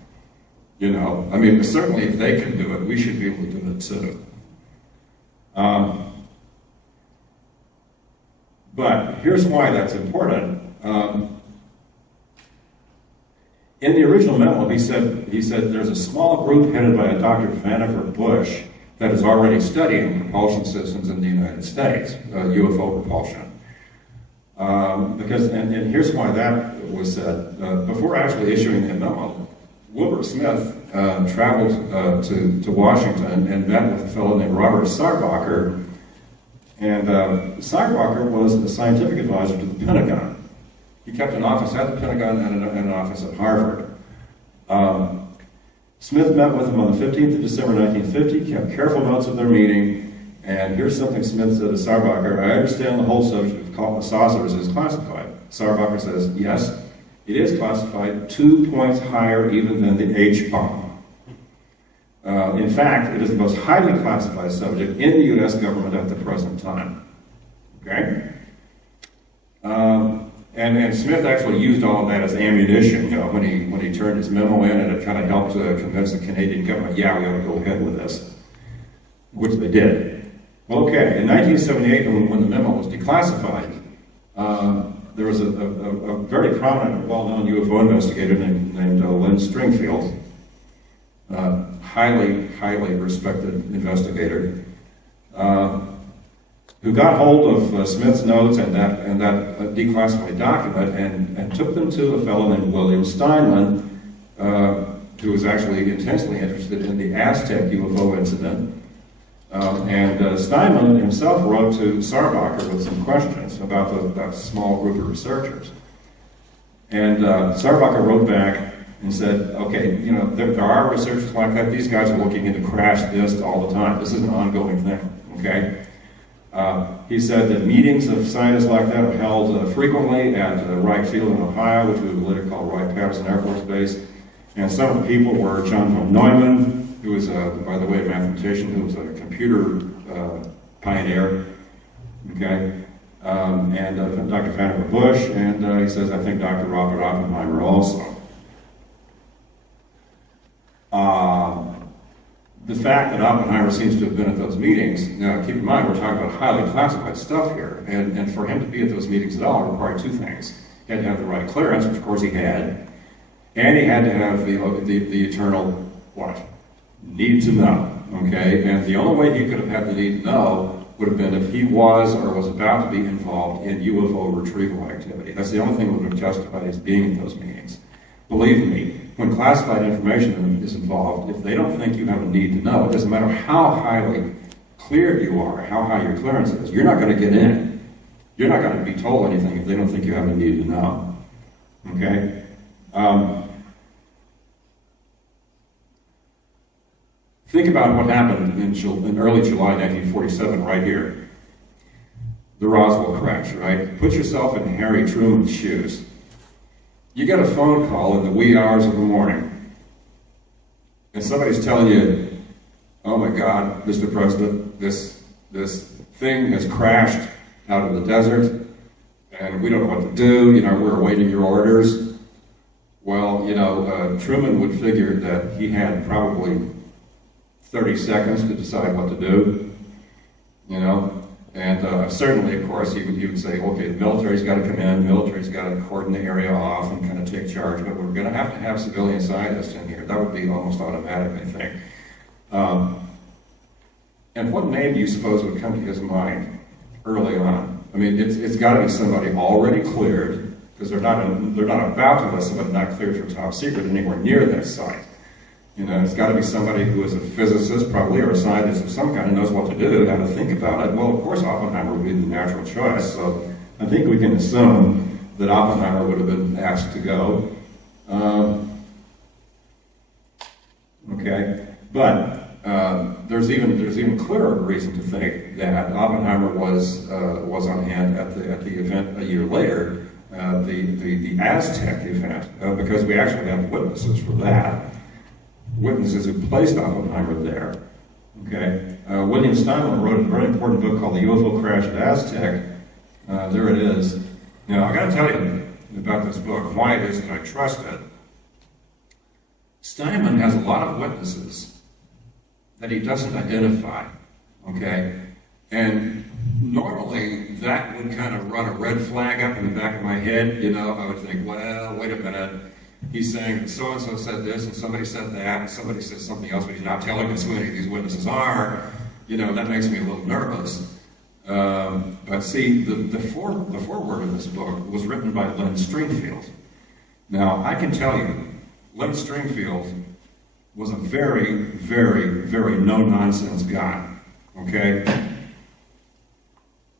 Certainly if they can do it, we should be able to do it too. But here's why that's important. In the original memo, he said there's a small group headed by a Dr. Vannevar Bush that is already studying propulsion systems in the United States, UFO propulsion. And here's why that was said. Before actually issuing the memo, Wilbur Smith traveled to Washington and met with a fellow named Robert Sarbacher. And Sarbacher was a scientific advisor to the Pentagon. He kept an office at the Pentagon and an office at Harvard. Smith met with him on the 15th of December 1950, kept careful notes of their meeting, and here's something Smith said to Sarbacher: I understand the whole subject of saucers is classified. Sarbacher says, yes, It is classified 2 points higher even than the H bomb. In fact, it is the most highly classified subject in the U.S. government at the present time. Okay? And Smith actually used all of that as ammunition, when he turned his memo in, and it kind of helped convince the Canadian government, yeah, we ought to go ahead with this, which they did. Well, okay, in 1978, when the memo was declassified, there was a very prominent, well-known UFO investigator named Lynn Stringfield, highly respected investigator, who got hold of Smith's notes and that declassified document and took them to a fellow named William Steinman, who was actually intensely interested in the Aztec UFO incident. And Steinman himself wrote to Sarbacher with some questions about that small group of researchers. And Sarbacher wrote back and said, okay, there are researchers like that. These guys are looking into crash this all the time. This is an ongoing thing, okay? He said that meetings of scientists like that are held frequently at Wright Field in Ohio, which we would later call Wright-Patterson Air Force Base. And some of the people were John von Neumann, who was, by the way, a mathematician, who was a computer pioneer, okay? And Dr. Vannevar Bush, and he says, I think Dr. Robert Oppenheimer also. The fact that Oppenheimer seems to have been at those meetings, now keep in mind, we're talking about highly classified stuff here, and for him to be at those meetings at all required two things. He had to have the right clearance, which of course he had, and he had to have the eternal, what? Need to know, okay? And the only way he could have had the need to know would have been if he was or was about to be involved in UFO retrieval activity. That's the only thing that would have justified his being at those meetings. Believe me, when classified information is involved, if they don't think you have a need to know, it doesn't matter how highly cleared you are, how high your clearance is, you're not going to get in. You're not going to be told anything if they don't think you have a need to know. Okay? Think about what happened in early July 1947 right here. The Roswell crash, right? Put yourself in Harry Truman's shoes. You get a phone call in the wee hours of the morning, and somebody's telling you, oh my God, Mr. President, this thing has crashed out of the desert, and we don't know what to do, we're awaiting your orders. Well, Truman would figure that he had probably 30 seconds to decide what to do, and certainly, of course, he would say, okay, the military's got to come in, the military's got to cordon the area off and kind of take charge, but we're going to have civilian scientists in here. That would be almost automatic, I think. And what name do you suppose would come to his mind early on? I mean, it's got to be somebody already cleared, because they're not about to let somebody not cleared for top secret anywhere near that site. It's got to be somebody who is a physicist, probably, or a scientist of some kind, who knows what to do, how to think about it. Well, of course, Oppenheimer would be the natural choice, so I think we can assume that Oppenheimer would have been asked to go. Okay, but there's even clearer reason to think that Oppenheimer was on hand at the event a year later, the Aztec event, because we actually have witnesses for that. Witnesses who placed Oppenheimer there. Okay, William Steinman wrote a very important book called The UFO Crash at Aztec. There it is. Now, I got to tell you about this book, why it is that I trust it. Steinman has a lot of witnesses that he doesn't identify. Okay, and normally that would kind of run a red flag up in the back of my head. I would think, well, wait a minute. He's saying so-and-so said this, and somebody said that, and somebody said something else, but he's not telling us who any of these witnesses are. That makes me a little nervous. But see, the foreword of this book was written by Lynn Stringfield. Now, I can tell you, Lynn Stringfield was a very, very, very no-nonsense guy, okay?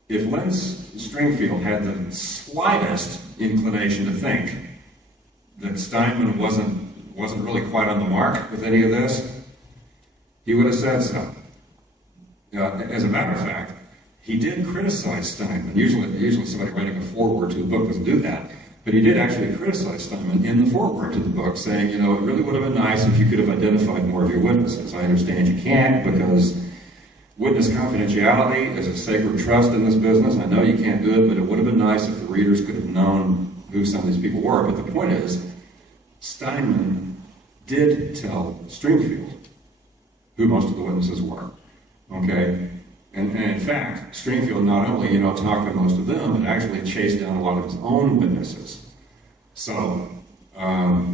If Lynn Stringfield had the slightest inclination to think that Steinman wasn't really quite on the mark with any of this, he would have said so. As a matter of fact, he did criticize Steinman. Usually somebody writing a foreword to a book doesn't do that. But he did actually criticize Steinman in the foreword to the book, saying, it really would have been nice if you could have identified more of your witnesses. I understand you can't because witness confidentiality is a sacred trust in this business. I know you can't do it, but it would have been nice if the readers could have known who some of these people were. But the point is, Steinman did tell Stringfield who most of the witnesses were, okay? And in fact, Stringfield not only, talked to most of them, but actually chased down a lot of his own witnesses. So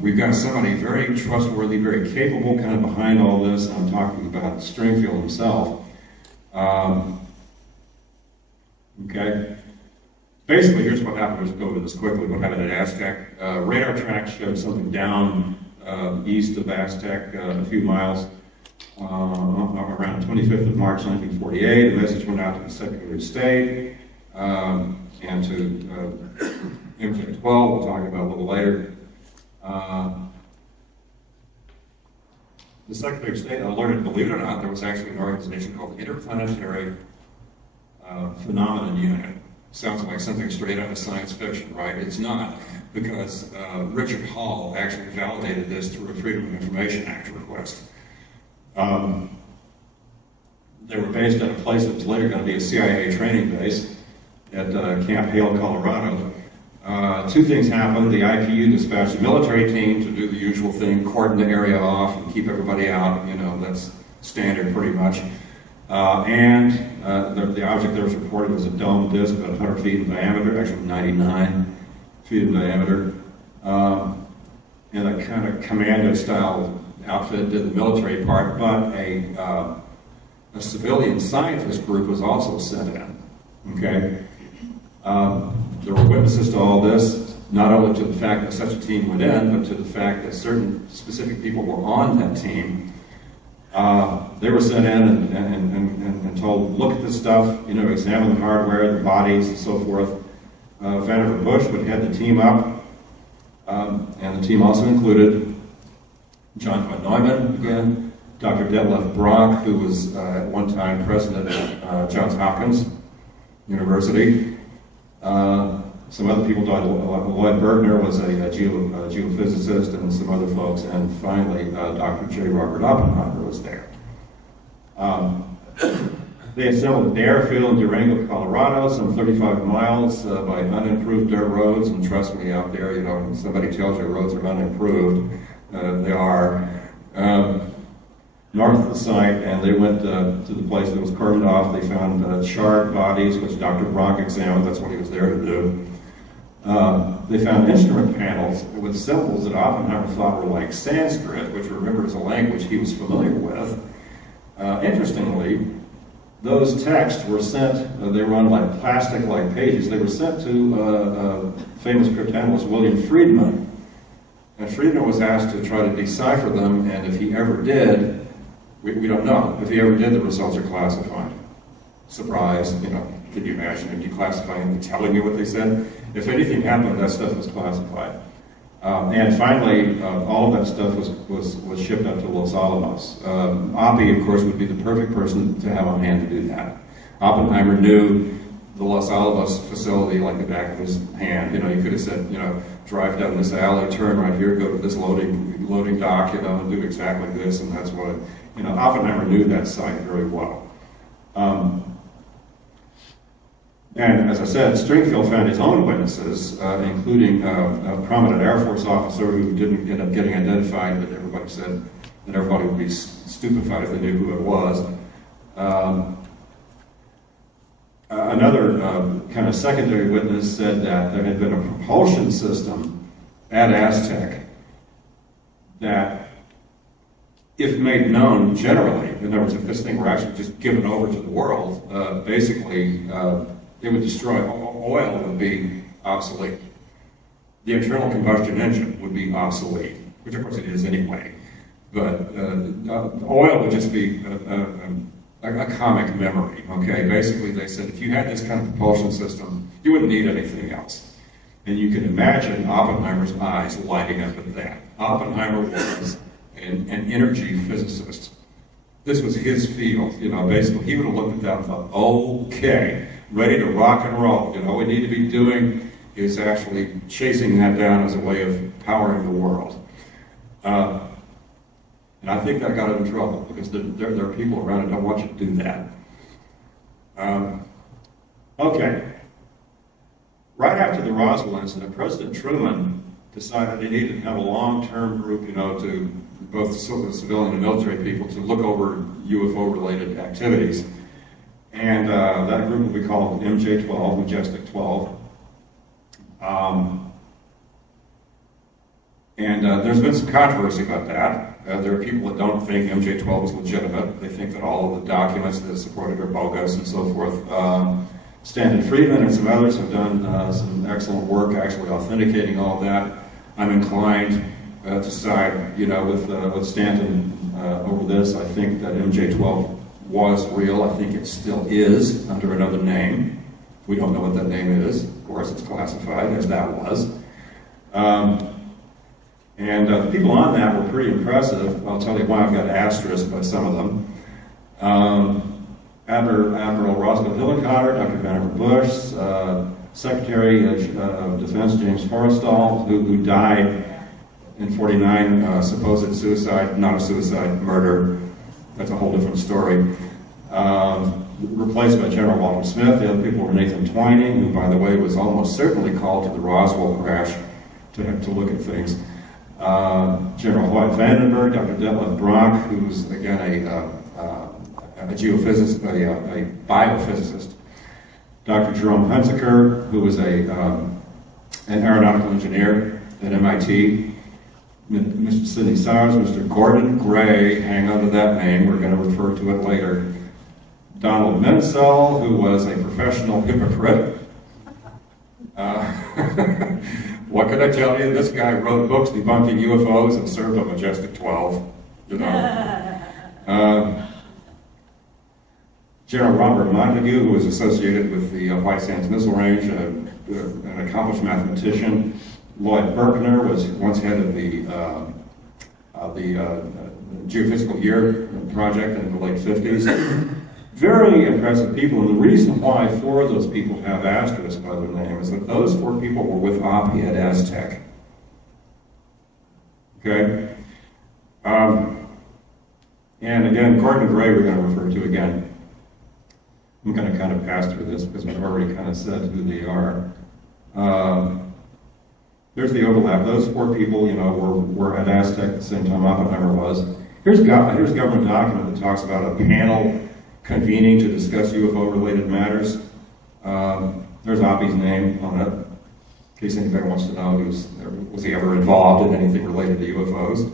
we've got somebody very trustworthy, very capable, kind of behind all this. I'm talking about Stringfield himself. Okay. Basically, here's what happened. Let's go over this quickly. What happened at Aztec? Radar tracks showed something down east of Aztec, a few miles. Around 25th of March 1948, the message went out to the Secretary of State and to MJ-12, we'll talk about a little later. The Secretary of State alerted, believe it or not, there was actually an organization called the Interplanetary Phenomenon Unit. Sounds like something straight out of science fiction, right? It's not, because Richard Hall actually validated this through a Freedom of Information Act request. They were based at a place that was later going to be a CIA training base at Camp Hale, Colorado. Two things happened. The IPU dispatched a military team to do the usual thing, cordon the area off and keep everybody out. That's standard pretty much. The object that was reported was a dome disk about 100 feet in diameter, actually 99 feet in diameter. And a kind of commando-style outfit did the military part, but a civilian scientist group was also sent in, okay? There were witnesses to all this, not only to the fact that such a team went in, but to the fact that certain specific people were on that team. They were sent in and told, look at this stuff, examine the hardware, the bodies, and so forth. Vannevar Bush would head the team up, and the team also included John von Neumann, again, Dr. Detlef Brock, who was at one time president of Johns Hopkins University. Some other people died. Lloyd Bergner was a geophysicist, and some other folks. And finally, Dr. J. Robert Oppenheimer was there. They assembled at the airfield in Durango, Colorado, some 35 miles by unimproved dirt roads. And trust me, out there, when somebody tells you roads are unimproved, they are. North of the site, and they went to the place that was cordoned off. They found charred bodies, which Dr. Brock examined. That's what he was there to do. They found instrument panels with symbols that Oppenheimer thought were like Sanskrit, which, remember, is a language he was familiar with. Interestingly, those texts were sent, they were on like plastic-like pages. They were sent to famous cryptanalyst William Friedman. And Friedman was asked to try to decipher them, and if he ever did, we don't know. If he ever did, the results are classified. Surprise, can you imagine him declassifying and telling you what they said? If anything happened, that stuff was classified. And finally, all of that stuff was shipped up to Los Alamos. Oppie, of course, would be the perfect person to have on hand to do that. Oppenheimer knew the Los Alamos facility like the back of his hand. He could have said, drive down this alley, turn right here, go to this loading dock, and do exactly this, and that's what, Oppenheimer knew that site very well. And as I said, Stringfield found his own witnesses, including a prominent Air Force officer who didn't end up getting identified, but everybody said that everybody would be stupefied if they knew who it was. Another kind of secondary witness said that there had been a propulsion system at Aztec that, if made known generally, in other words, if this thing were actually just given over to the world, basically it would destroy, oil would be obsolete. The internal combustion engine would be obsolete, which of course it is anyway. But oil would just be a comic memory, okay? Basically, they said if you had this kind of propulsion system, you wouldn't need anything else. And you can imagine Oppenheimer's eyes lighting up at that. Oppenheimer was an energy physicist. This was his field, basically. He would have looked at that and thought, okay, ready to rock and roll. We need to be doing, is actually chasing that down as a way of powering the world. And I think that got him in trouble because there are people around that don't want you to do that. Okay. Right after the Roswell incident, President Truman decided he needed to have a long-term group, to both the civilian and military people to look over UFO-related activities. And that group will be called MJ-12, Majestic 12. There's been some controversy about that. There are people that don't think MJ-12 is legitimate. They think that all of the documents that support it are bogus and so forth. Stanton Friedman and some others have done some excellent work actually authenticating all of that. I'm inclined to side, with Stanton over this. I think that MJ-12 was real. I think it still is under another name. We don't know what that name is. Of course, it's classified as that was. The people on that were pretty impressive. I'll tell you why I've got asterisks by some of them. Admiral Roswell Hillenkotter, Dr. Vannevar Bush, Secretary of Defense James Forrestal, who died in '49, supposed suicide, not a suicide, murder. That's a whole different story. Replaced by General Walter Smith. The other people were Nathan Twining, who, by the way, was almost certainly called to the Roswell crash to look at things. General Hoyt Vandenberg, Dr. Detlef Brock, who's again a geophysicist, a biophysicist. Dr. Jerome Hunsaker, who was an aeronautical engineer at MIT. Mr. Sidney Sowers, Mr. Gordon Gray, hang on to that name, we're going to refer to it later. Donald Menzel, who was a professional hypocrite. What can I tell you? This guy wrote books debunking UFOs and served on Majestic 12. General Robert Montague, who was associated with the White Sands Missile Range, an accomplished mathematician. Lloyd Berkner was once head of the Geophysical Year project in the late 50s. Very impressive people, and the reason why 4 of those people have asterisks by their name is that those 4 people were with Oppie at Aztec. Okay? And again, Gordon Gray we're going to refer to again. I'm going to kind of pass through this because we've already kind of said who they are. There's the overlap. Those 4 people, were at Aztec at the same time Oppenheimer was. Here's a government document that talks about a panel convening to discuss UFO-related matters. There's Oppie's name on it, in case anybody wants to know. Was he ever involved in anything related to UFOs?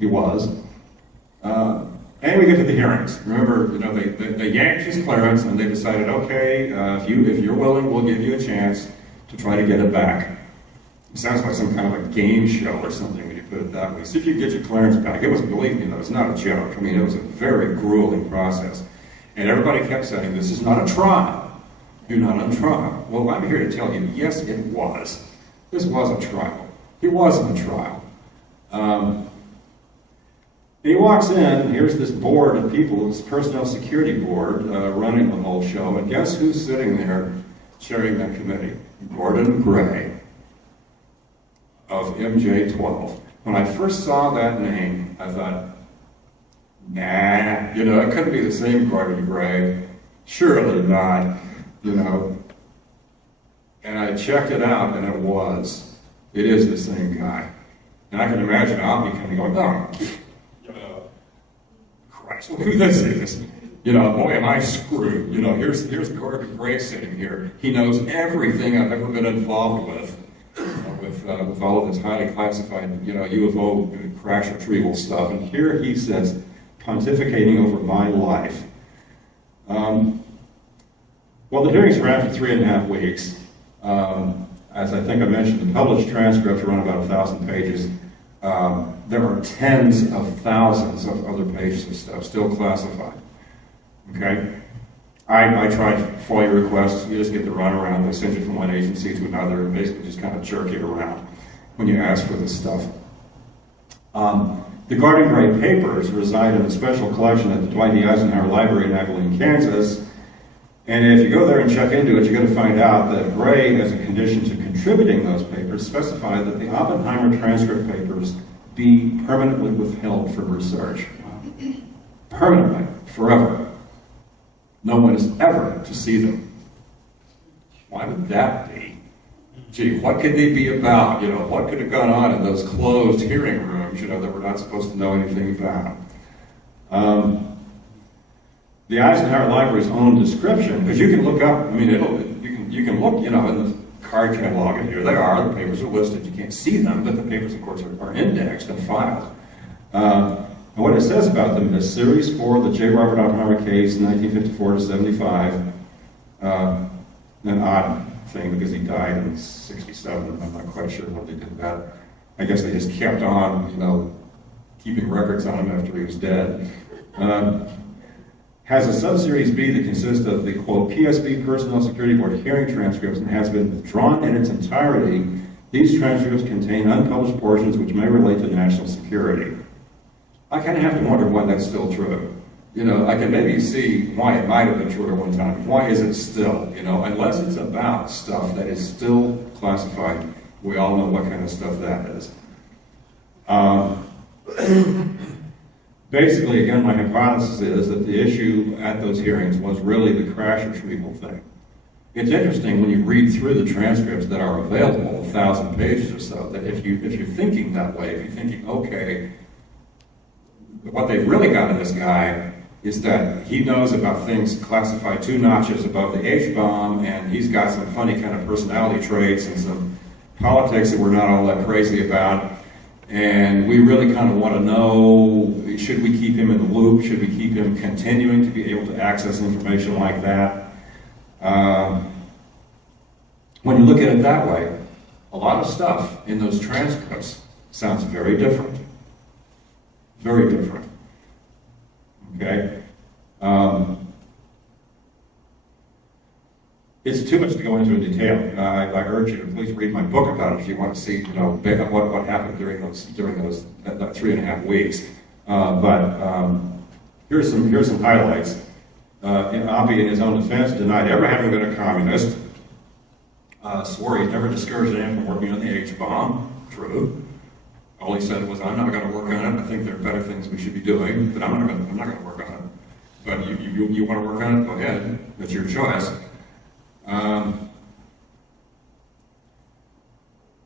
He was. And we get to the hearings. Remember, they yanked his clearance and they decided, okay, if you're willing, we'll give you a chance to try to get it back. It sounds like some kind of a game show or something when you put it that way. See if you can get your clearance back. It was, believe me, though, it's not a joke. I mean, it was a very grueling process. And everybody kept saying, this is not a trial. You're not on trial. Well, I'm here to tell you, yes, it was. This was a trial. It wasn't a trial. He walks in, and here's this board of people, this personnel security board, running the whole show, and guess who's sitting there chairing that committee? Gordon Gray of MJ-12. When I first saw that name, I thought, nah, it couldn't be the same Gordon Gray. Surely not, And I checked it out, and it was. It is the same guy. And I can imagine Oppie kind of going, oh, Christ, look who this is. Boy, am I screwed. Here's Gordon Gray sitting here. He knows everything I've ever been involved with all of this highly classified, UFO crash retrieval stuff. And here he sits pontificating over my life. Well, the hearings ran for 3.5 weeks. As I think I mentioned, the published transcripts run about 1,000 pages. There are tens of thousands of other pages of stuff still classified. Okay? I tried FOIA requests. You just get the runaround. They send you from one agency to another and basically just kind of jerk you around when you ask for this stuff. The Gordon Gray papers reside in a special collection at the Dwight D. Eisenhower Library in Abilene, Kansas. And if you go there and check into it, you're going to find out that Gray has a condition to contributing those papers specified that the Oppenheimer transcript papers be permanently withheld from research. Permanently, forever. No one is ever to see them. Why would that be? Gee, what could they be about? What could have gone on in those closed hearing rooms, that we're not supposed to know anything about? The Eisenhower Library's own description, because you can look up, you can look, in the card catalog, and here they are, the papers are listed. You can't see them, but the papers, of course, are indexed and filed. And what it says about them is Series 4, the J. Robert Oppenheimer case, 1954 to 75, an odd thing because he died in 67. I'm not quite sure what they did with that. I guess they just kept on, keeping records on him after he was dead. Has a subseries B that consists of the, quote, PSB Personnel Security Board hearing transcripts and has been withdrawn in its entirety. These transcripts contain unpublished portions which may relate to national security. I kind of have to wonder why that's still true. I can maybe see why it might have been true at one time. Why is it still? Unless it's about stuff that is still classified. We all know what kind of stuff that is. Basically, again, my hypothesis is that the issue at those hearings was really the crash retrieval thing. It's interesting when you read through the transcripts that are available, 1,000 pages or so, that if you're thinking that way, if you're thinking, okay, what they've really got in this guy is that he knows about things classified 2 notches above the H-bomb, and he's got some funny kind of personality traits and some politics that we're not all that crazy about. And we really kind of want to know, should we keep him in the loop? Should we keep him continuing to be able to access information like that? When you look at it that way, a lot of stuff in those transcripts sounds very different. Very different. Okay? It's too much to go into in detail. I urge you to please read my book about it if you want to see, what happened during those 3.5 weeks. Here's some highlights. Oppie, in his own defense, denied ever having been a communist. Swore he'd never discouraged anyone from working on the H-bomb. True. All he said was, "I'm not going to work on it. I think there are better things we should be doing, but I'm not going to work on it. But you want to work on it? Go ahead. That's your choice."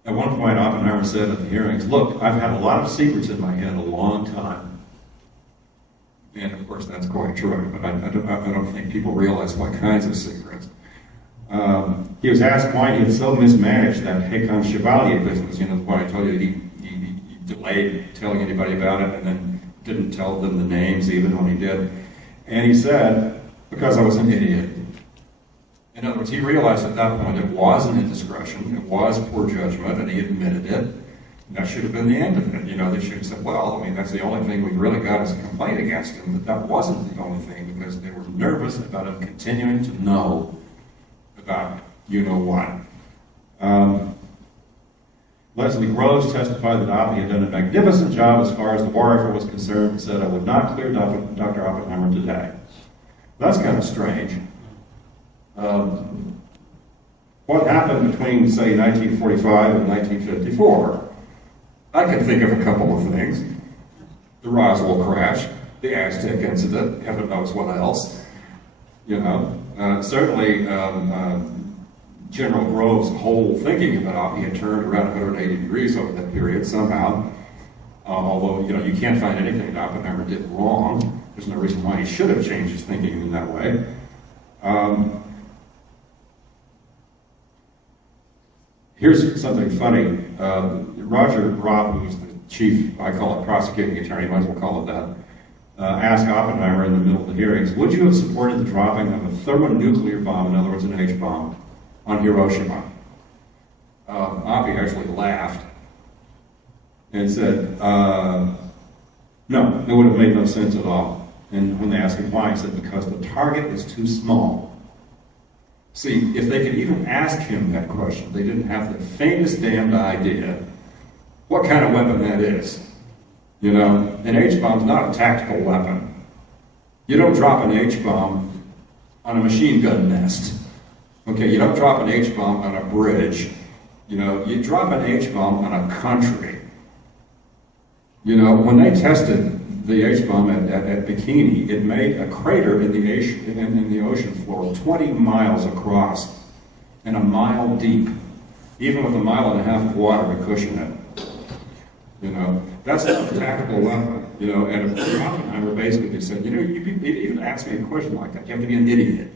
At one point, Oppenheimer said at the hearings, "Look, I've had a lot of secrets in my head a long time." And of course, that's quite true, but I don't think people realize what kinds of secrets. He was asked why he had so mismanaged that Hakon Chevalier business. What I told you, he delayed telling anybody about it and then didn't tell them the names even when he did. And he said, "Because I was an idiot." In other words, he realized at that point it was an indiscretion, it was poor judgment, and he admitted it. And that should have been the end of it. They should have said, well, that's the only thing we've really got is a complaint against him. But that wasn't the only thing, because they were nervous about him continuing to know about you-know-what. Leslie Groves testified that Oppie had done a magnificent job as far as the war effort was concerned and said, "I would not clear Dr. Oppenheimer today." That's kind of strange. What happened between, say, 1945 and 1954? I can think of a couple of things. The Roswell crash, the Aztec incident, heaven knows what else. Certainly General Groves' whole thinking about Oppie had turned around 180 degrees over that period somehow. Although, you can't find anything that Oppenheimer did wrong. There's no reason why he should have changed his thinking in that way. Here's something funny. Roger Robb, who's the chief, I call it prosecuting attorney, might as well call it that, asked Oppenheimer in the middle of the hearings, would you have supported the dropping of a thermonuclear bomb, in other words, an H-bomb, on Hiroshima? Oppie actually laughed and said, no, it would have made no sense at all. And when they asked him why, he said, because the target is too small. See, if they could even ask him that question, they didn't have the faintest damned idea what kind of weapon that is. An H-bomb's not a tactical weapon. You don't drop an H-bomb on a machine gun nest. Okay, you don't drop an H-bomb on a bridge. You know, you drop an H-bomb on a country. You know, when they tested the H-bomb at Bikini, it made a crater in the ocean floor 20 miles across and a mile deep, even with a mile and a half of water to cushion it. You know, that's a tactical weapon. You know, and Oppenheimer basically said, you know, you even ask me a question like that, you have to be an idiot.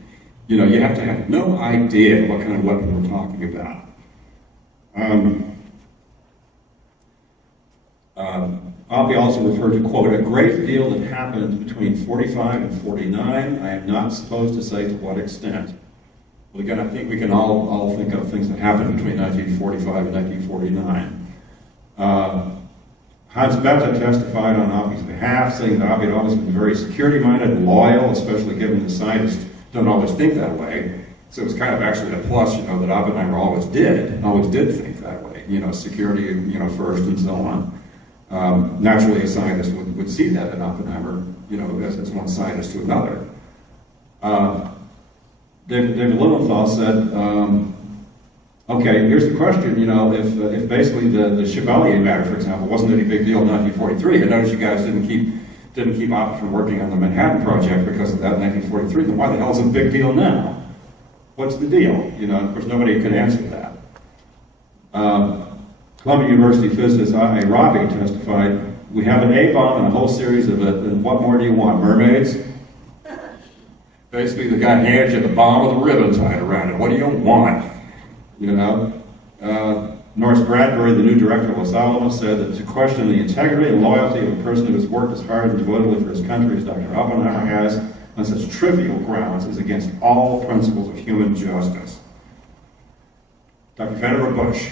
You know, you have to have no idea what kind of weapon we're talking about. Oppie also referred to, quote, a great deal that happened between 45 and 49. I am not supposed to say to what extent. Well, again, I think we can all think of things that happened between 1945 and 1949. Hans Bethe testified on Oppie's behalf, saying that Oppie had always been very security-minded and loyal, especially given the scientists don't always think that way. So it was kind of actually a plus, you know, that Oppenheimer always did think that way. You know, security, you know, first and so on. Naturally, a scientist would see that in Oppenheimer, you know, as one scientist to another. David Lilienthal said, okay, here's the question, you know, if basically the Chevalier matter, for example, wasn't any big deal in 1943, and notice you guys didn't keep Oppie from working on the Manhattan Project because of that in 1943, then why the hell is it a big deal now? What's the deal? You know, of course, nobody could answer that. Columbia University physicist A. Rabi testified, we have an A-bomb and a whole series of it, and what more do you want, mermaids? Basically, the guy hands you the bomb with a ribbon tied around it. What do you want? You know? Norris Bradbury, the new director of Los Alamos, said that to question the integrity and loyalty of a person who has worked as hard and devotedly for his country as Dr. Oppenheimer has on such trivial grounds is against all principles of human justice. Dr. Vannevar Bush.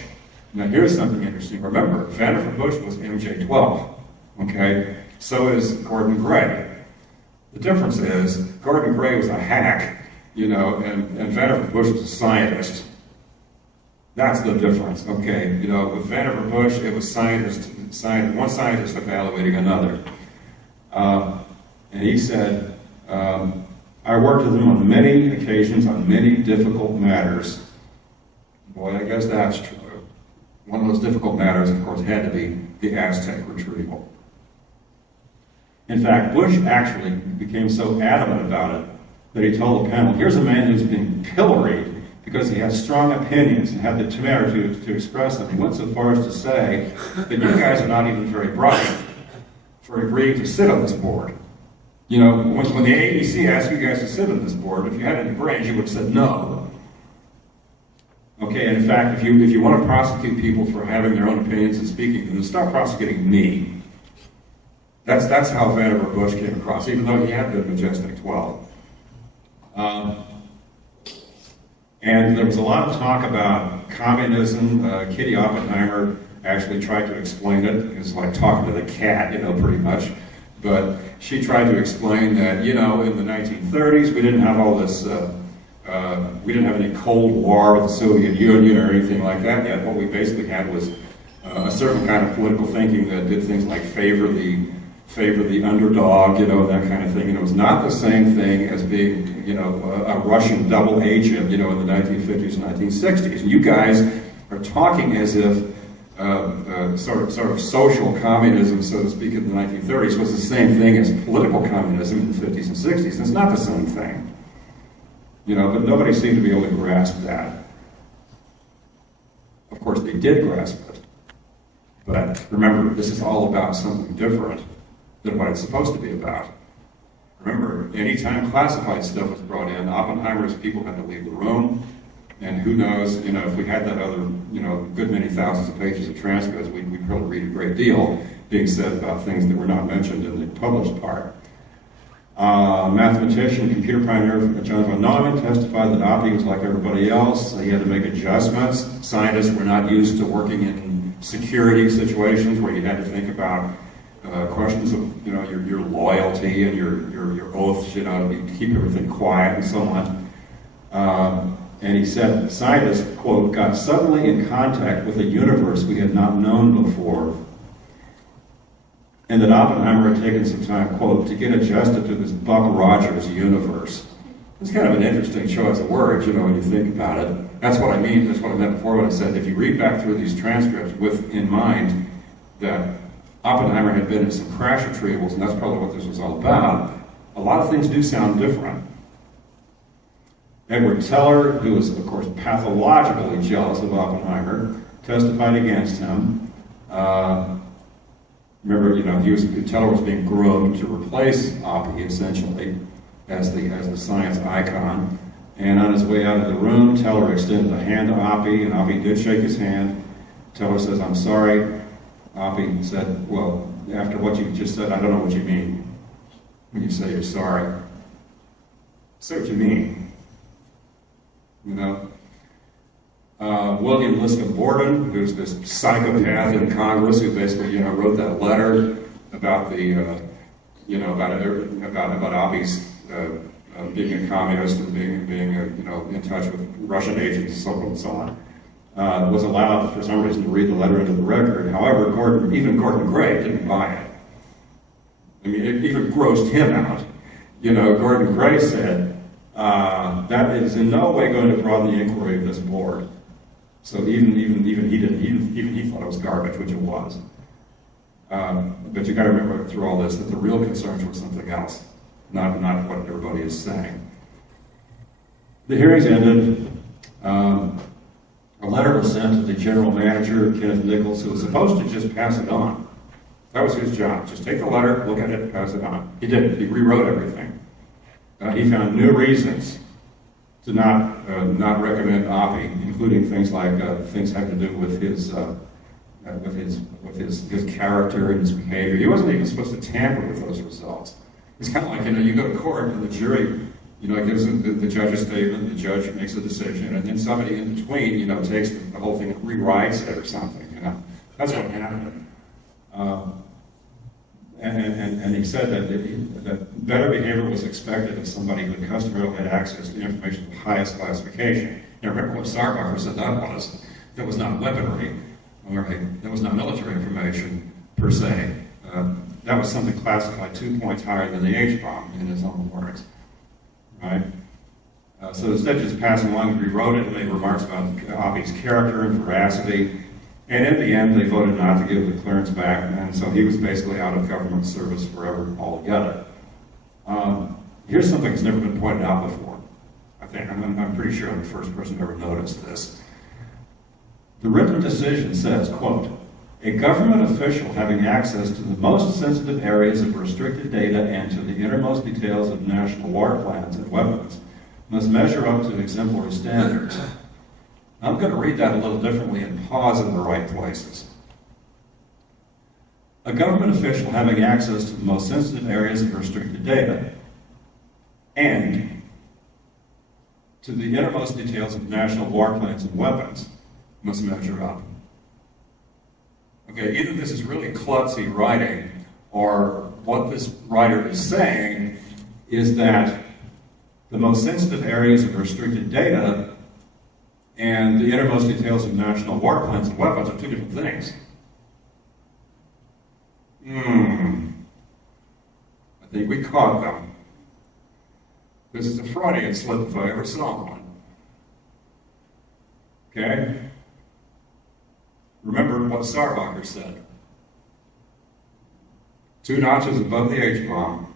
Now here's something interesting. Remember, Vannevar Bush was MJ-12, okay? So is Gordon Gray. The difference is, Gordon Gray was a hack, you know, and Vannevar Bush was a scientist. That's the difference, okay? You know, with Vannevar Bush, it was one scientist evaluating another. And he said, I worked with him on many occasions on many difficult matters. Boy, I guess that's true. One of those difficult matters, of course, had to be the Aztec retrieval. In fact, Bush actually became so adamant about it that he told the panel, here's a man who's been pilloried because he has strong opinions and had the temerity to express them. He went so far as to say that you guys are not even very bright for agreeing to sit on this board. You know, when the AEC asked you guys to sit on this board, if you had any brains, you would have said no. Okay, and in fact, if you want to prosecute people for having their own opinions and speaking, then start prosecuting me. That's how Vannevar Bush came across, even though he had been Majestic 12. And there was a lot of talk about communism. Kitty Oppenheimer actually tried to explain it. It was like talking to the cat, you know, pretty much. But she tried to explain that, you know, in the 1930s, we didn't have all this, we didn't have any Cold War with the Soviet Union or anything like that yet. What we basically had was a certain kind of political thinking that did things like favor the underdog, you know, that kind of thing. And it was not the same thing as being, you know, a Russian double agent, you know, in the 1950s and 1960s. And you guys are talking as if sort of social communism, so to speak, in the 1930s was the same thing as political communism in the 50s and 60s. And it's not the same thing. You know, but nobody seemed to be able to grasp that. Of course, they did grasp it. But remember, this is all about something different than what it's supposed to be about. Remember, anytime classified stuff was brought in, Oppenheimer's people had to leave the room, and who knows, you know, if we had that other, you know, good many thousands of pages of transcripts, we'd probably read a great deal being said about things that were not mentioned in the published part. Mathematician, computer pioneer John von Neumann testified that Oppie was like everybody else. He had to make adjustments. Scientists were not used to working in security situations where you had to think about questions of, you know, your loyalty and your oaths, you know, to keep everything quiet and so on. And he said, scientists, quote, got suddenly in contact with a universe we had not known before. And that Oppenheimer had taken some time, quote, to get adjusted to this Buck Rogers universe. It's kind of an interesting choice of words, when you think about it. That's what I mean. That's what I meant before when I said if you read back through these transcripts with in mind that Oppenheimer had been in some crash retrievals, and that's probably what this was all about, a lot of things do sound different. Edward Teller, who was, of course, pathologically jealous of Oppenheimer, testified against him. Remember, Teller was being groomed to replace Oppie, essentially, as the science icon. And on his way out of the room, Teller extended a hand to Oppie, and Oppie did shake his hand. Teller says, "I'm sorry." Oppie said, "Well, after what you just said, I don't know what you mean when you say you're sorry." Say what you mean. William Liscombe Borden, who's this psychopath in Congress who basically, wrote that letter about the, about Oppie's being a communist and being in touch with Russian agents and so forth and so on, was allowed for some reason to read the letter into the record. However, even Gordon Gray didn't buy it. I mean, it even grossed him out. Gordon Gray said, that is in no way going to broaden the inquiry of this board. So even he thought it was garbage, which it was. But you got to remember through all this that the real concerns were something else, not what everybody is saying. The hearings ended. A letter was sent to the general manager, Kenneth Nichols, who was supposed to just pass it on. That was his job. Just take the letter, look at it, pass it on. He didn't. He rewrote everything. He found new reasons to not recommend Oppie, including things like things having to do with his character and his behavior. He wasn't even supposed to tamper with those results. It's kind of like you go to court and the jury gives the judge a statement, the judge makes a decision, and then somebody in between takes the whole thing and rewrites it or something. That's what happened. And he said that better behavior was expected of somebody who customarily had access to information of the highest classification. Remember what Sarbacher said that was? That was not weaponry, or that was not military information per se. That was something classified 2 points higher than the H-bomb, in his own words. Right? So instead of just passing along, he rewrote it and made remarks about Oppie's character and veracity. And in the end, they voted not to give the clearance back, and so he was basically out of government service forever altogether. Here's something that's never been pointed out before. I'm pretty sure I'm the first person to ever notice this. The written decision says, quote, "A government official having access to the most sensitive areas of restricted data and to the innermost details of national war plans and weapons must measure up to exemplary standards." I'm going to read that a little differently and pause in the right places. A government official having access to the most sensitive areas of restricted data and to the innermost details of national war plans and weapons must measure up. Okay, either this is really klutzy writing, or what this writer is saying is that the most sensitive areas of restricted data and the innermost details of national war plans and weapons are two different things. I think we caught them. This is a Freudian slip if I ever saw one. Okay? Remember what Sarbacher said. 2 notches above the H-bomb.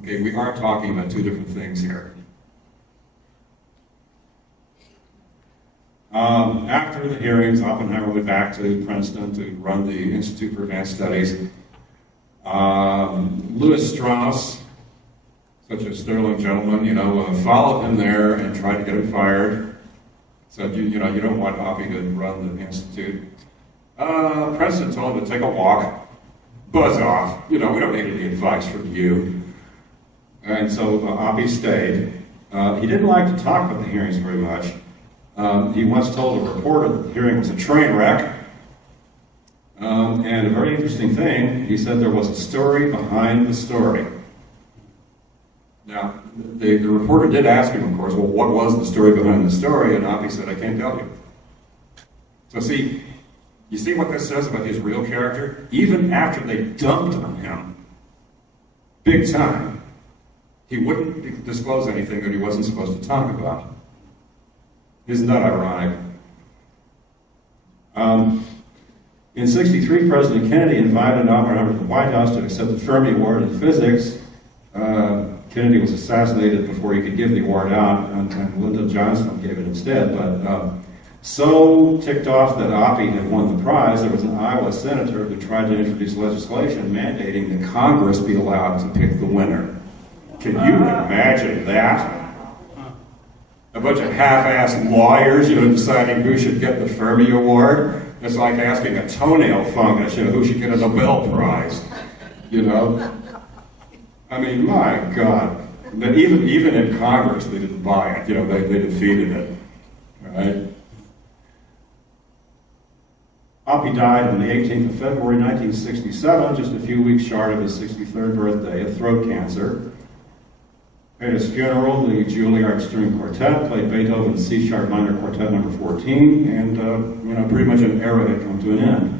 Okay, we are talking about two different things here. After the hearings, Oppenheimer went back to Princeton to run the Institute for Advanced Studies. Lewis Strauss, such a sterling gentleman, followed him there and tried to get him fired. Said, you don't want Oppie to run the Institute. Princeton told him to take a walk, buzz off. We don't need any advice from you. And so Oppie stayed. He didn't like to talk about the hearings very much. He once told a reporter that the hearing was a train wreck. And a very interesting thing, he said there was a story behind the story. Now, the reporter did ask him, of course, well, what was the story behind the story? And Oppie said, I can't tell you. So you see what this says about his real character? Even after they dumped on him, big time, he wouldn't disclose anything that he wasn't supposed to talk about. Isn't that ironic? In '63, President Kennedy invited Oppenheimer to the White House to accept the Fermi Award in physics. Kennedy was assassinated before he could give the award out, and Lyndon Johnson gave it instead. But so ticked off that Oppie had won the prize, there was an Iowa senator who tried to introduce legislation mandating that Congress be allowed to pick the winner. Can you imagine that? A bunch of half-assed lawyers, deciding who should get the Fermi Award. It's like asking a toenail fungus, who should get a Nobel Prize, I mean, my God. But even in Congress, they didn't buy it. They defeated it, right? Oppie died on the 18th of February, 1967, just a few weeks short of his 63rd birthday, of throat cancer. At his funeral, the Juilliard String Quartet played Beethoven's C-sharp minor quartet number 14, and pretty much an era had come to an end.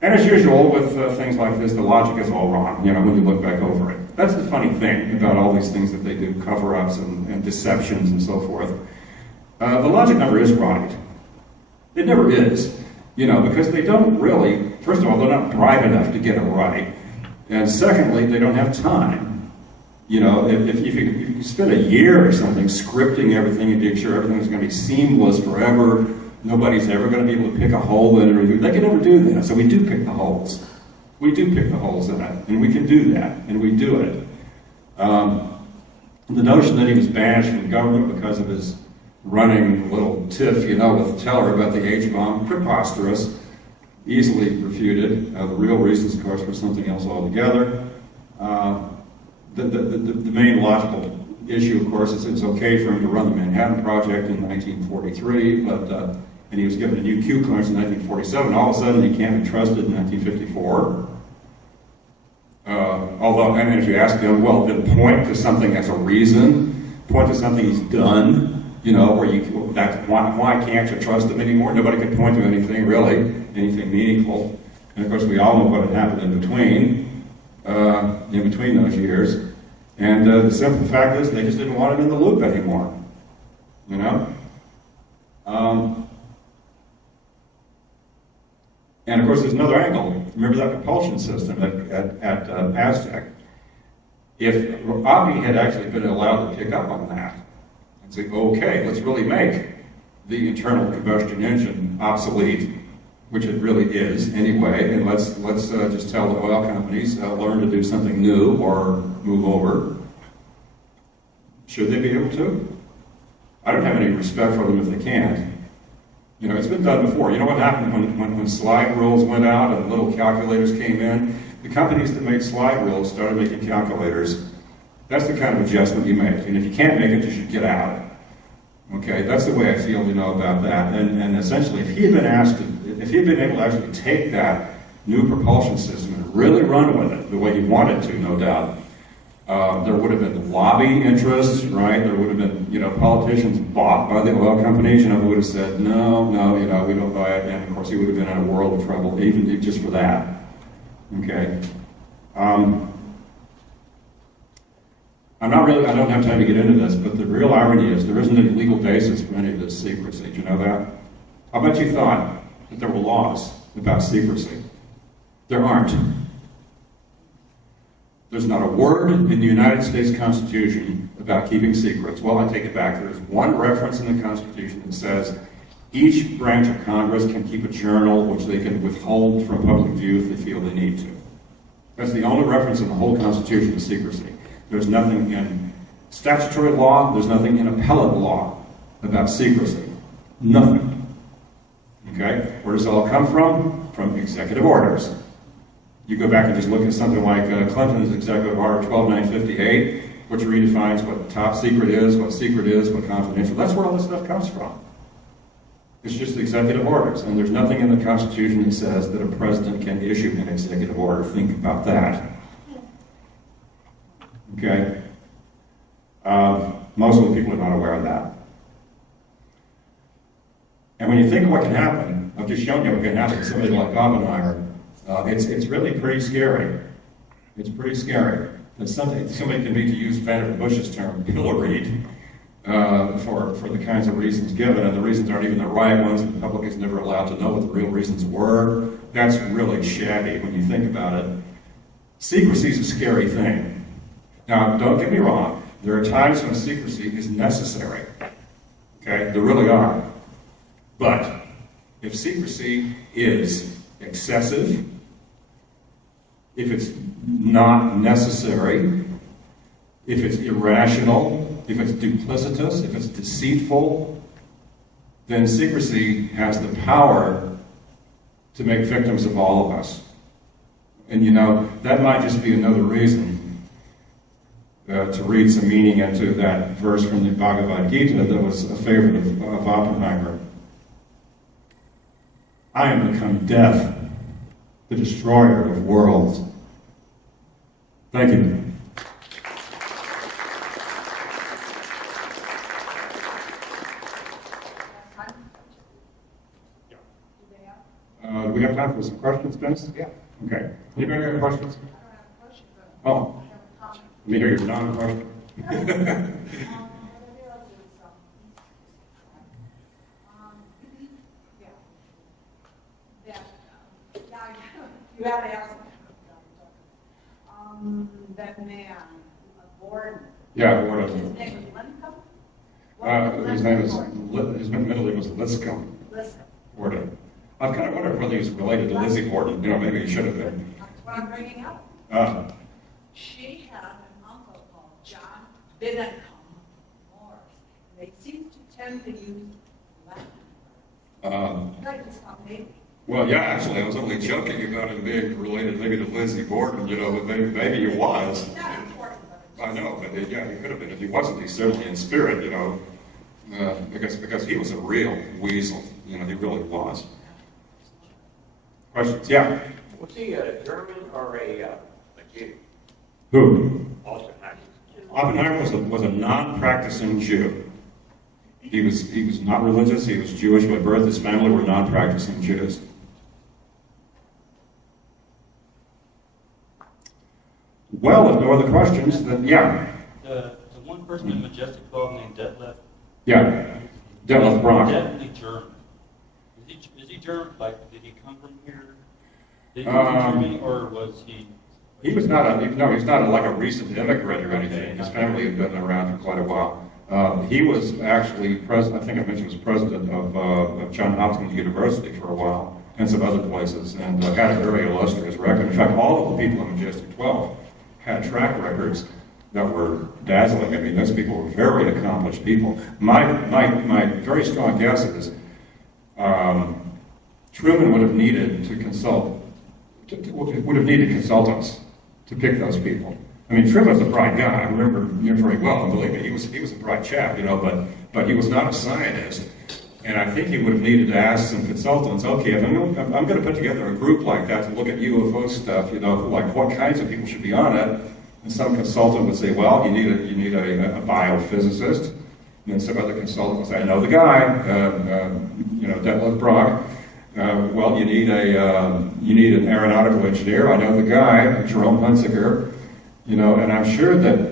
And as usual with things like this, the logic is all wrong, when you look back over it. That's the funny thing about all these things that they do, cover-ups and deceptions and so forth. The logic never is right. It never is, because they don't really, first of all, they're not bright enough to get it right. And secondly, they don't have time. If you spend a year or something scripting everything and making sure everything's going to be seamless forever, nobody's ever going to be able to pick a hole in it. They can never do that. So we do pick the holes. We do pick the holes in it, and we can do that, and we do it. The notion that he was banished from government because of his running little tiff, with Teller about the H-bomb, preposterous, easily refuted. The real reasons, of course, were something else altogether. The main logical issue, of course, is it's okay for him to run the Manhattan Project in 1943, and he was given a new Q clearance in 1947. All of a sudden, he can't be trusted in 1954. Although, and if you ask him, well, then point to something as a reason, point to something he's done, why can't you trust him anymore? Nobody could point to anything, really, anything meaningful. And of course, we all know what had happened in between those years. And the simple fact is, they just didn't want him in the loop anymore. And of course, there's another angle. Remember that propulsion system at Aztec? If Oppie had actually been allowed to pick up on that and say, okay, let's really make the internal combustion engine obsolete, which it really is anyway, and let's just tell the oil companies, learn to do something new or move over. Should they be able to? I don't have any respect for them if they can't. It's been done before. You know what happened when slide rules went out and little calculators came in? The companies that made slide rules started making calculators. That's the kind of adjustment you make. And if you can't make it, you should get out. Okay, that's the way I feel, about that. And essentially, if he had been able to actually take that new propulsion system and really run with it the way he wanted to, no doubt, there would have been lobby interests, right? There would have been, politicians bought by the oil companies, who would have said, no, we don't buy it. And of course, he would have been in a world of trouble, even just for that. Okay. I don't have time to get into this, but the real irony is there isn't any legal basis for any of this secrecy. Do you know that? I bet you thought that there were laws about secrecy. There aren't. There's not a word in the United States Constitution about keeping secrets. Well, I take it back. There's one reference in the Constitution that says each branch of Congress can keep a journal which they can withhold from public view if they feel they need to. That's the only reference in the whole Constitution to secrecy. There's nothing in statutory law, there's nothing in appellate law about secrecy. Nothing. Okay? Where does it all come from? From executive orders. You go back and just look at something like Clinton's Executive Order 12958, which redefines what top secret is, what confidential. That's where all this stuff comes from. It's just executive orders, and there's nothing in the Constitution that says that a president can issue an executive order. Think about that. Okay? Most of the people are not aware of that. And when you think of what can happen, I've just shown you what can happen to somebody like Oppenheimer. It's really pretty scary. It's pretty scary. that somebody can be, to use Vannevar Bush's term, pilloried for the kinds of reasons given, and the reasons aren't even the right ones. The public is never allowed to know what the real reasons were. That's really shabby when you think about it. Secrecy is a scary thing. Now, don't get me wrong. There are times when secrecy is necessary. Okay? There really are. But if secrecy is excessive, if it's not necessary, if it's irrational, if it's duplicitous, if it's deceitful, then secrecy has the power to make victims of all of us. And you know, that might just be another reason to read some meaning into that verse from the Bhagavad-Gita that was a favorite of Oppenheimer. I am become death, the destroyer of worlds. Thank you. Do we have time for some questions, Dennis? Yeah. Okay. Anybody have questions? I don't have a question, but Oh, I have a comment. let me hear your non-question. Yeah. You have to ask. That man, Gordon. Yeah, His Gordon. name was Lincomb? His name is, his middle name was Lipscomb. Listen, Gordon. I've kind of wondered whether he was related to Lizzie Gordon. You know, maybe he should have been. that's what I'm bringing up. Uh, She had an uncle called John Binnecombe Morris. They seem to tend to use Latin. That just not maybe. well, yeah, actually, I was only joking about him being related maybe to Lizzie Gordon, you know, but maybe he was. It's not important, but I know, but yeah, he could have been. If he wasn't, he's certainly in spirit, you know, because he was a real weasel. You know, he really was. Questions? Yeah. Was he a German or a Jew? Who? Oppenheimer. Oppenheimer was a non-practicing Jew. He was not religious. He was Jewish by birth. His family were non-practicing Jews. Well, if no other questions, then yeah. The one person in Majestic 12 named Detlef. Yeah. Detlef Brock. Definitely German. Is he German? Like, did he come from here? Did he come from Germany, or was he? He was not he's not like a recent immigrant or anything. His family had been around for quite a while. He was actually president, I think I mentioned, was president of Johns Hopkins University for a while, and some other places, and had a very illustrious record. In fact, all of the people in Majestic 12 had track records that were dazzling. I mean, those people were very accomplished people. My very strong guess is Truman would have needed to consult, would have needed consultants to pick those people. I mean, Truman was a bright guy. I remember him very well. And believe me, he was a bright chap, you know. But he was not a scientist. And I think he would have needed to ask some consultants. Okay, if I'm going to put together a group like that to look at UFO stuff, you know, like what kinds of people should be on it. And some consultant would say, well, you need a biophysicist. And then some other consultant would say, I know the guy, you know, Detlef Brock. Well, you need an aeronautical engineer. I know the guy, Jerome Hunziker. You know, and I'm sure that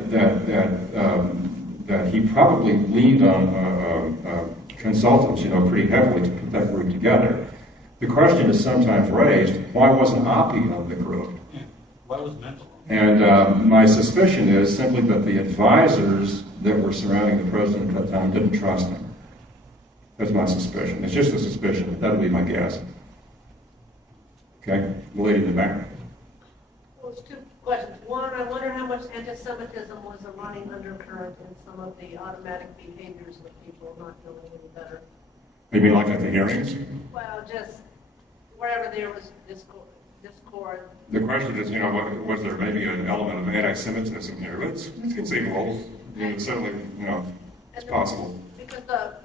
he probably leaned on consultants, you know, pretty heavily to put that group together. The question is sometimes raised: why wasn't Oppie on the group? Yeah. Why was Mental? And my suspicion is simply that the advisors that were surrounding the president at that time didn't trust him. That's my suspicion. It's just a suspicion. That'll be my guess. Okay, the lady in the back. Well, it's two questions. One, I wonder how much anti-Semitism was a running undercurrent in some of the automatic behaviors of people not feeling any better. You mean like at the hearings? Well, just wherever there was discord. The question is, you know, was there maybe an element of anti-Semitism here? It's conceivable. You know, certainly, you know, it's possible. Because the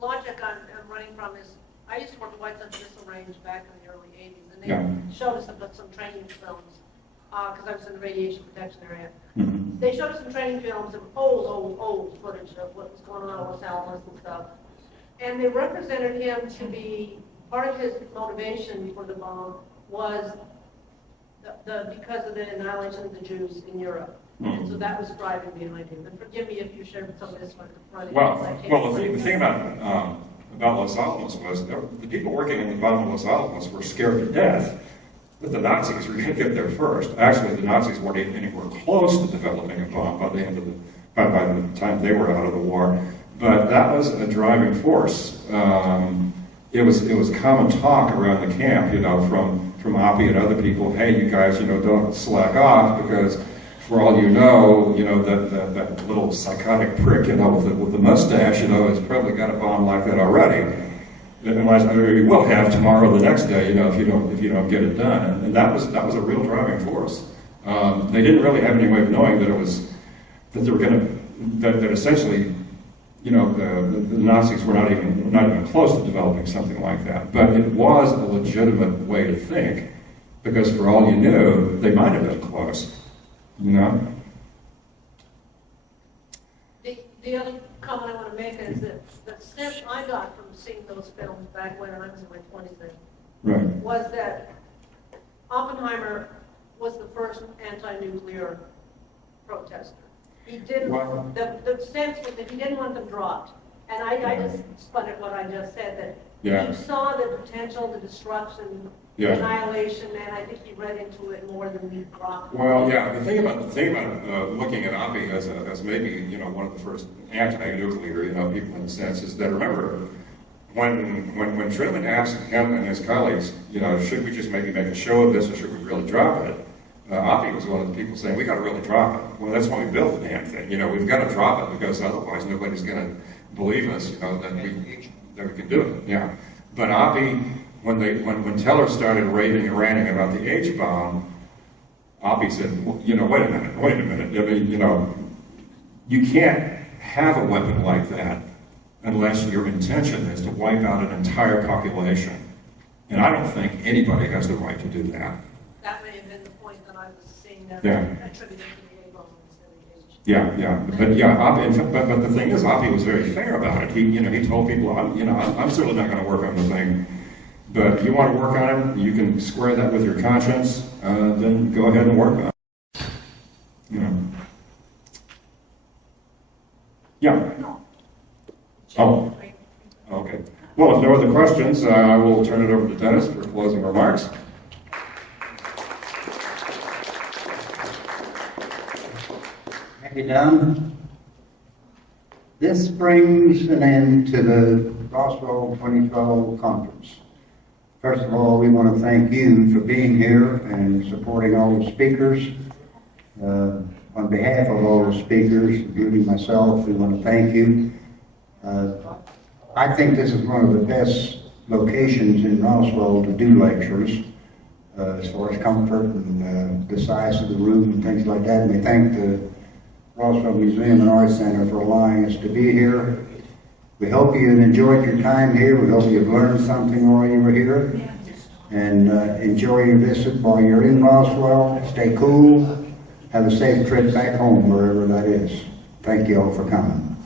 logic I'm running from is, I used to work at White Sands Missile Range back in the early 80s, and they showed us some training films, because I was in the radiation protection area. Mm-hmm. They showed us some training films of old footage of what was going on with Alamos and stuff. And they represented him to be, part of his motivation for the bomb was because of the annihilation of the Jews in Europe. And so that was driving behind him. And forgive me if you shared some of this one at the front. Well, the thing about Los Alamos was the people working in the bottom of Los Alamos were scared to death that the Nazis were going to get there first. Actually, the Nazis weren't anywhere close to developing a bomb by the end of by the time they were out of the war. But that was a driving force. It was common talk around the camp, from Oppie and other people. Hey, you guys, don't slack off, because for all you know, that little psychotic prick, with the mustache, has probably got a bomb like that already. He will have tomorrow, the next day, if you don't get it done. And that was a real driving force. They didn't really have any way of knowing that essentially, the Nazis were not even close to developing something like that. But it was a legitimate way to think, because for all you knew, they might have been close. The other comment I want to make is that the sense I got from seeing those films back when I was in my 20s then, was that Oppenheimer was the first anti-nuclear protester. He didn't, the sense was that he didn't want them dropped. And I just spun at what I just said, that he saw the potential, the destruction, the annihilation, and I think he read into it more than we dropped. Well, yeah, the thing about looking at Oppie as maybe, one of the first anti-nuclear, people in a sense, is that, remember, when Truman asked him and his colleagues, should we just maybe make a show of this, or should we really drop it? Oppie was one of the people saying, we got to really drop it. Well, that's why we built the damn thing. We've got to drop it, because otherwise nobody's going to believe us, that we can do it. Yeah. But Oppie, when Teller started raving and ranting about the H-bomb, Oppie said, well, wait a minute. I mean, you can't have a weapon like that unless your intention is to wipe out an entire population. And I don't think anybody has the right to do that. That may have been the point that I was seeing that attributed to the A-bomb instead of H. But the thing is, Oppie was very fair about it. He told people, I'm certainly not going to work on the thing, but if you want to work on it, you can square that with your conscience, then go ahead and work on it. Yeah. Oh, okay. Well, if no other questions, I will turn it over to Dennis for closing remarks. Thank you, Don. This brings an end to the Roswell 2012 conference. First of all, we want to thank you for being here and supporting all the speakers. On behalf of all the speakers, including myself, we want to thank you. I think this is one of the best locations in Roswell to do lectures, as far as comfort and the size of the room and things like that. And we thank the Roswell Museum and Art Center for allowing us to be here. We hope you enjoyed your time here. We hope you've learned something while you were here. And enjoy your visit while you're in Roswell. Stay cool. Have a safe trip back home, wherever that is. Thank you all for coming.